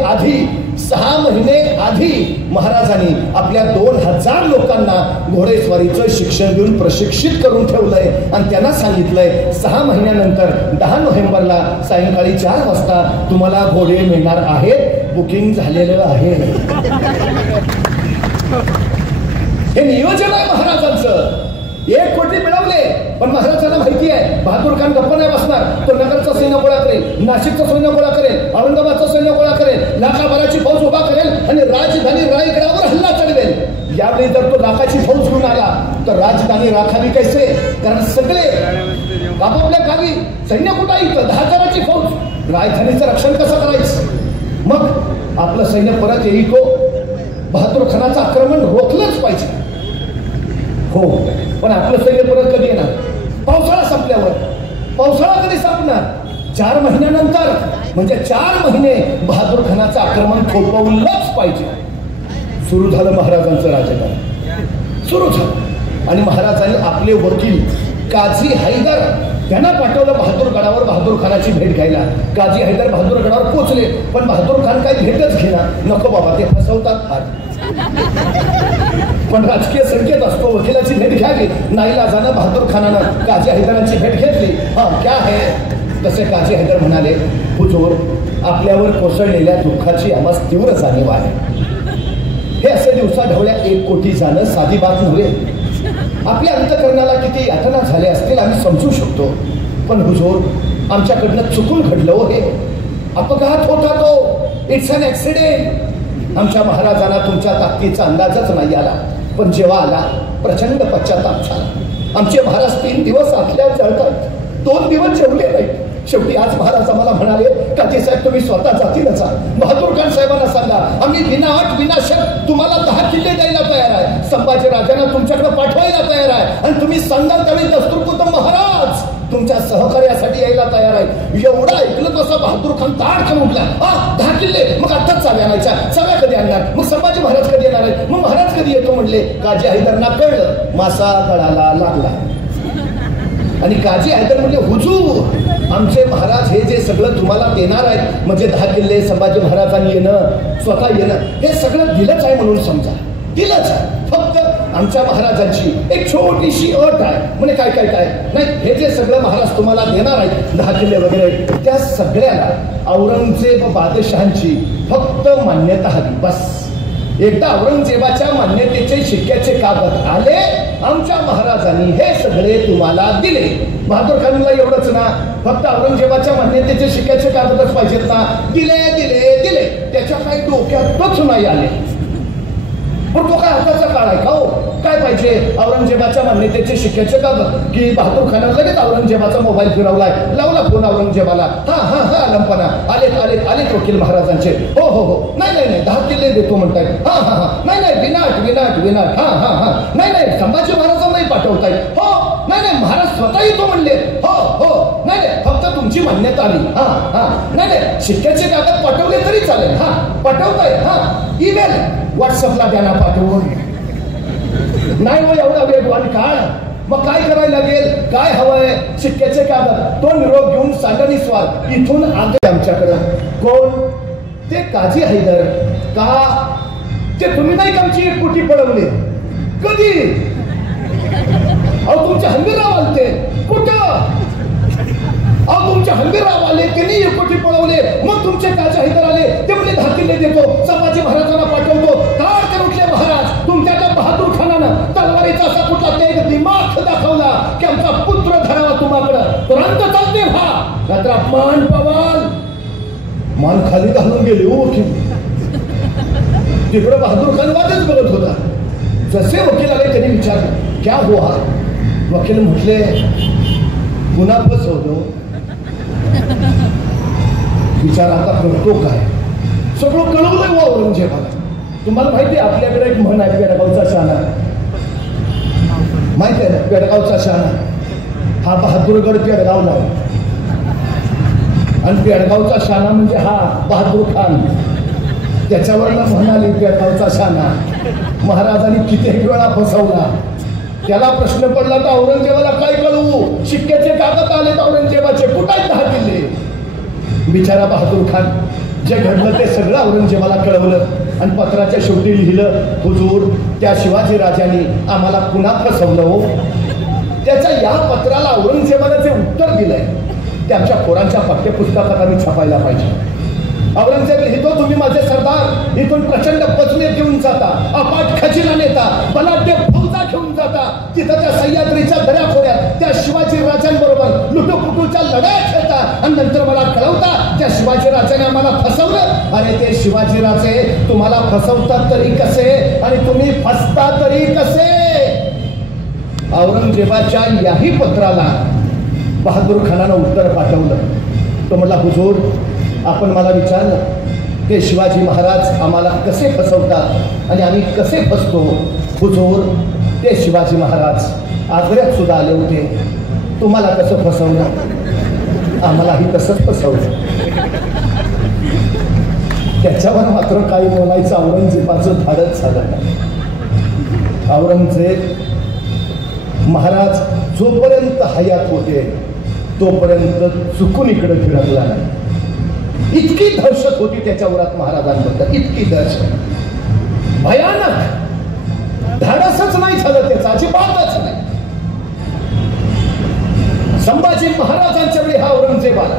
आधी महाराजांनी आपल्या 2000 लोकांना घोडेस्वारीचं शिक्षण देऊन प्रशिक्षित करून ठेवलंय. आणि त्यांना सांगितलंय 6 महिन्यानंतर 10 नोव्हेंबरला सायंकाळी 4 वाजता तुम्हाला घोडे मिळणार आहेत. बुकिंग झालेलं आहे. हे नियोजन आहे महाराजांचं. 1 कोटी मिळवले, पण महाराजांना माहिती आहे बहादूर खान गप्प नाही बसणार. तो नगरचं सैन्य गोळा करेल, नाशिकचं सैन्य गोळा करेल, औरंगाबादचं सैन्य गोळा करेल, लाखाभराची फौज उभा करेल आणि राजधानी रायगडावर हल्ला चढवेल. यावेळी जर तो लाखाची फौज घेऊन आला तर राजधानी राखावी कैसे? कारण सगळे आपापल्या गावी सैन्य कुठं इथं 10,000ची फौज. राजधानीचं रक्षण कसं करायचं? मग आपलं सैन्य परत येईल. तो बहादूर खानाचं आक्रमण रोखलंच पाहिजे. हो, पण आपलं सैन्य परत कधी येणार? पावसाळा संपल्यावर. पावसाळा कधी संपणार? 4 महिन्यानंतर. म्हणजे 4 महिने बहादूर खानाचं आक्रमण थोपवलंच पाहिजे. सुरू झालं महाराजांचं राजकारण. सुरू झालं. आणि महाराजांनी आपले वकील काझी हैदर त्यांना पाठवलं बहादूरगडावर बहादूर खानाची भेट घ्यायला. काझी हैदर बहादूरगडावर पोहोचले, पण बहादूर खान काही भेटच घेणार. नको बाबा, ते फसवतात फार. पण राजकीय संकेत असतो, वकिलाची भेट घ्यावी. नाईलाजानं बहादूर खानानं काझी हैदरांची भेट घेतली. हा क्या है? तसे काझी हैदर म्हणाले, हुजूर आपल्यावर कोसळलेल्या दुःखाची आम्हास तीव्र जाणीव आहे. हे असे दिवसा ढवळ्या 1 कोटी जाणं साधी बात नव्हे. आपल्या अंतकरणाला किती यातना झाल्या असतील आम्ही समजू शकतो, पण हुजूर आमच्याकडनं चुकून घडलं हो हे. अपघात होता तो. It's an accident. आमच्या महाराजांना तुमच्या ताकदीचा अंदाजच नाही आला. पण जेव्हा आला प्रचंड पश्चाताप झाला. आमचे महाराज 3 दिवस आतल्या जळतात. 2 दिवस जेवले नाही. शेवटी आज महाराज आम्हाला म्हणाले काजी साहेब तुम्ही स्वतः जातीलच. बहादूर खान साहेबांना सांगा आम्ही विनाअट विनाशक तुम्हाला 10 किल्ले द्यायला तयार आहे. संभाजी राजांना तुमच्याकडे पाठवायला तयार आहे आणि तुम्ही सांगाल त्यावेळी दस्तूरकुतुब महाराज तुमच्या सहकार्यासाठी यायला तयार आहे. एवढं ऐकलं तसं बहादूर खान ताडकन उठला. 10 किल्ले मग आताच चाव्या आणायच्या. चाव्या कधी आणणार? मग संभाजी महाराज कधी येणार आहे? मग महाराज कधी येतो म्हणले. काजी हैदरना कळलं. मासा गळाला लागला आणि काजी हैदर म्हणजे हुजूर आमचे महाराज हे जे सगळं तुम्हाला देणार आहेत म्हणजे 10 किल्ले संभाजी महाराजांनी येणं स्वतः येणं हे सगळं दिलंच आहे म्हणून समजा. दिलंच आहे. फक्त आमच्या महाराजांची एक छोटीशी अट आहे. म्हणजे काय काय काय नाही हे जे सगळं महाराज तुम्हाला देणार आहेत 10 किल्ले वगैरे त्या सगळ्याला औरंगजेब बादशहांची फक्त मान्यता हवी बस. एकदा औरंगजेबाच्या मान्यतेचे शिक्क्याचे कागद आले आमच्या महाराजांनी हे सगळे तुम्हाला दिले. बहादूर खानला एवढंच ना फक्त औरंगजेबाच्या मान्यतेचे शिक्क्याचे कागदच पाहिजेत ना. दिले दिले दिले. त्याच्या काही डोक्यातच नाही आले. पण तो काय हाताचा काळ आहे का हो? काय पाहिजे? औरंगजेबाच्या मान्यतेचे शिक्क्याचे कागद की बहादूर खानाला लगेच औरंगजेबाचा मोबाईल फिरवलाय. लावला फोन औरंगजेबाला. हा लंपना आलेत वकील महाराजांचे. हो नाही 10 किल्ले देतो म्हणतायत. हा नाही विनाट हा नाही संभाजी महाराजांनाही पाठवतायत. हो नाही महाराज स्वतः येतो म्हणले. हो नाही फक्त तुमची मान्यता आली. हा नाही शिक्क्याचे कागद पाठवले तरी चालेल. हा पाठवताय. ईमेल व्हॉट्सअपला द्या पाठवून. नाही हो एवढा वेगवान काळ. मग काय करायला लागेल? काय हवंय? शिक्क्याचे कागद. तो निरोप घेऊन सांगणी स्वार इथून आले आमच्याकडं. कोण? ते काजी हैदर. का? ते तुम्ही नाही का आमची एक कोटी पळवली? कधी? अहो तुमचे हंबीरराव आलते. कुठं? अहो तुमचे हंबीरराव आले त्यांनी एक कोटी पळवले. मग तुमचे काजी हैदर आले ते म्हणजे 10 किल्ले देतो संभाजी महाराजांना पाठवतो. ताडकन उठले महाराज. तुमच्या त्या बहादूर खानानं तलवारीचा असा कुठला ते दिमाग दाखवला की आमचा पुत्र धरावा तुम्हाकडं. तुरंत चालते व्हा नाहीतर अपमान पवाल. मान खाली घालून गेले हो वकील. तिकडं बहादूर खान वाटच बघत होता. जसे वकील आले त्यांनी विचारलं क्या हुआ? वकील म्हटले गुन्हा फसवलो. विचार आता करतो काय? सगळं कळवलंय वा औरंगजेबाला. तुम्हाला माहिती आहे आपल्याकडे एक म्हण आहे पेडगावचा शहाणा. माहिती आहे ना पेडगावचा शहाणा. हा बहादूरगड पेडगावला आणि पेडगावचा शहाणा म्हणजे हा बहादूर खान. त्याच्यावर म्हणाली पेडगावचा शहाणा. महाराजांनी कित्येक वेळा फसवला. त्याला प्रश्न पडला तर औरंगजेबाला काय कळवू? शिक्क्याचे कागद आलेत औरंगजेबाचे. कुठे 10 किल्ले? बिचारा बहादूर खान जे घडलं ते सगळं औरंगजेबाला कळवलं आणि पत्राच्या शेवटी लिहिलं हुजूर त्या शिवाजी राजांनी आम्हाला पुन्हा फसवलं हो. त्याच्या या पत्राला औरंगजेबाला जे उत्तर दिलंय ते आमच्या पोरांच्या पाठ्यपुस्तकात आम्ही छापायला पाहिजे. औरंगजेब लिहितो तुम्ही माझे सरदार इथून प्रचंड पचने घेऊन जाता. अपाट खजिना नेता. बलाढ्य फौजा घेऊन जाता. तिथं त्या सह्याद्रीच्या दऱ्याखोऱ्यात त्या शिवाजी राजांबरोबर लुटूपुटूच्या लढाया खेळता आणि नंतर मला कळवता त्या शिवाजी राजाने आम्हाला फसवलं. अरे ते शिवाजी राजे तुम्हाला फसवतात तरी कसे आणि तुम्ही फसता तरी कसे? औरंगजेबाच्या याही पत्राला बहादूर खानानं उत्तर पाठवलं. तो म्हटला हुजूर आपण मला विचारलं ते शिवाजी महाराज आम्हाला कसे फसवतात आणि आम्ही कसे फसतो. हुजूर ते शिवाजी महाराज आग्र्यात सुद्धा आले होते. तुम्हाला कसं फसवलं? आम्हालाही तसंच फसवलं. त्याच्यावर मात्र काही बोलायचं औरंगजेबाचं धाडच झालं नाही. औरंगजेब महाराज जोपर्यंत हयात होते तोपर्यंत चुकून इकडे फिरकला नाही. इतकी दहशत होती त्याच्या उरात महाराजांबद्दल. इतकी दहशत भयानक. धाडसच नाही झालं त्याचं अजिबातच नाही. संभाजी महाराजांच्या वेळी हा औरंगजेब आला.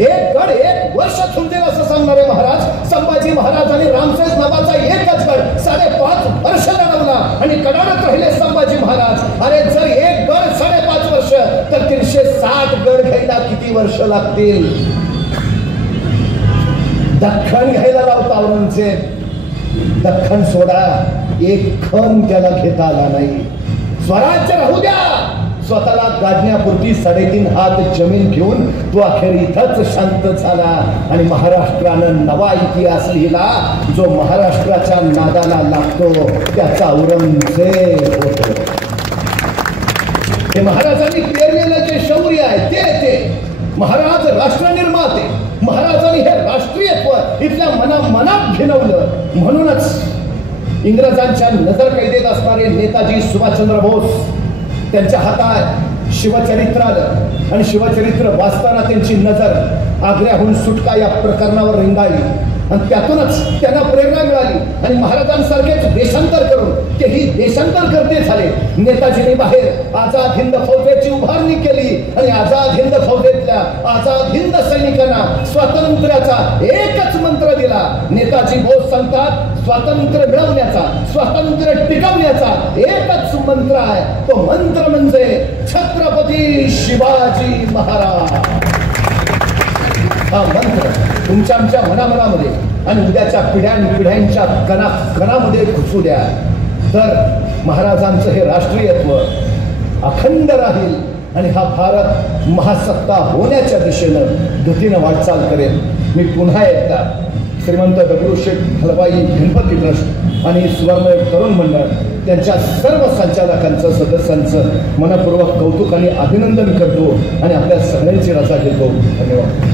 एक गड 1 वर्ष झुंजेल असं सांगणारे महाराज. संभाजी महाराजांनी रामसेस नावाचा एकच गड 5.5 वर्ष लढवला आणि कडाडत राहिले संभाजी महाराज. अरे जर एक गड 5.5 वर्ष तर 360 गड घ्यायला वर्ष लागतील. दख्खन घ्यायला लावता औरंगजेब. दख्खन सोडा, एक खण त्याला घेता आला नाही. स्वराज्य राहू द्या, स्वतःला गाडण्यापुरती 3.5 हात जमीन घेऊन तो अखेर इथंच शांत झाला. आणि महाराष्ट्रानं नवा इतिहास लिहिला. जो महाराष्ट्राच्या नादाला लागतो त्याचा औरंगजेब होतो. हे महाराजांनी पेरलेलं जे शौर्य आहे ते महाराज राष्ट्रनिर्माते. महाराजांनी हे राष्ट्रीयत्व इथल्या मनात भिनवलं. म्हणूनच इंग्रजांच्या नजर कैदेत असणारे नेताजी सुभाषचंद्र बोस, त्यांच्या हातात शिवचरित्र आलं आणि शिवचरित्र वाचताना त्यांची नजर आग्र्याहून सुटका या प्रकरणावर रिंगाळली आणि त्यातूनच त्यांना प्रेरणा मिळाली. आणि महाराजांसारखेच देशांतर करून तेही देशांतर करते झाले. नेताजींनी बाहेर आझाद हिंद फौजेची उभारणी केली आणि आझाद हिंद फौजेतल्या आझाद हिंद सैनिकांना स्वातंत्र्याचा एकच मंत्र दिला. नेताजी बोस सांगतात, स्वातंत्र्य मिळवण्याचा, स्वातंत्र्य टिकवण्याचा एकच मंत्र आहे. तो मंत्र म्हणजे छत्रपती शिवाजी महाराज. हा मंत्र तुमच्या आमच्या मनामध्ये आणि उद्याच्या पिढ्यांच्या कणामध्ये घुसू द्या. तर महाराजांचं हे राष्ट्रीयत्व अखंड राहील आणि हा भारत महासत्ता होण्याच्या दिशेनं गतीनं वाटचाल करेल. मी पुन्हा एकदा श्रीमंत दगडूशेठ हलवाई गणपती ट्रस्ट आणि सुवर्ण तरुण मंडळ त्यांच्या सर्व संचालकांचं, सदस्यांचं मनपूर्वक कौतुक आणि अभिनंदन करतो आणि आपल्या सगळ्यांची रजा घेतो. धन्यवाद.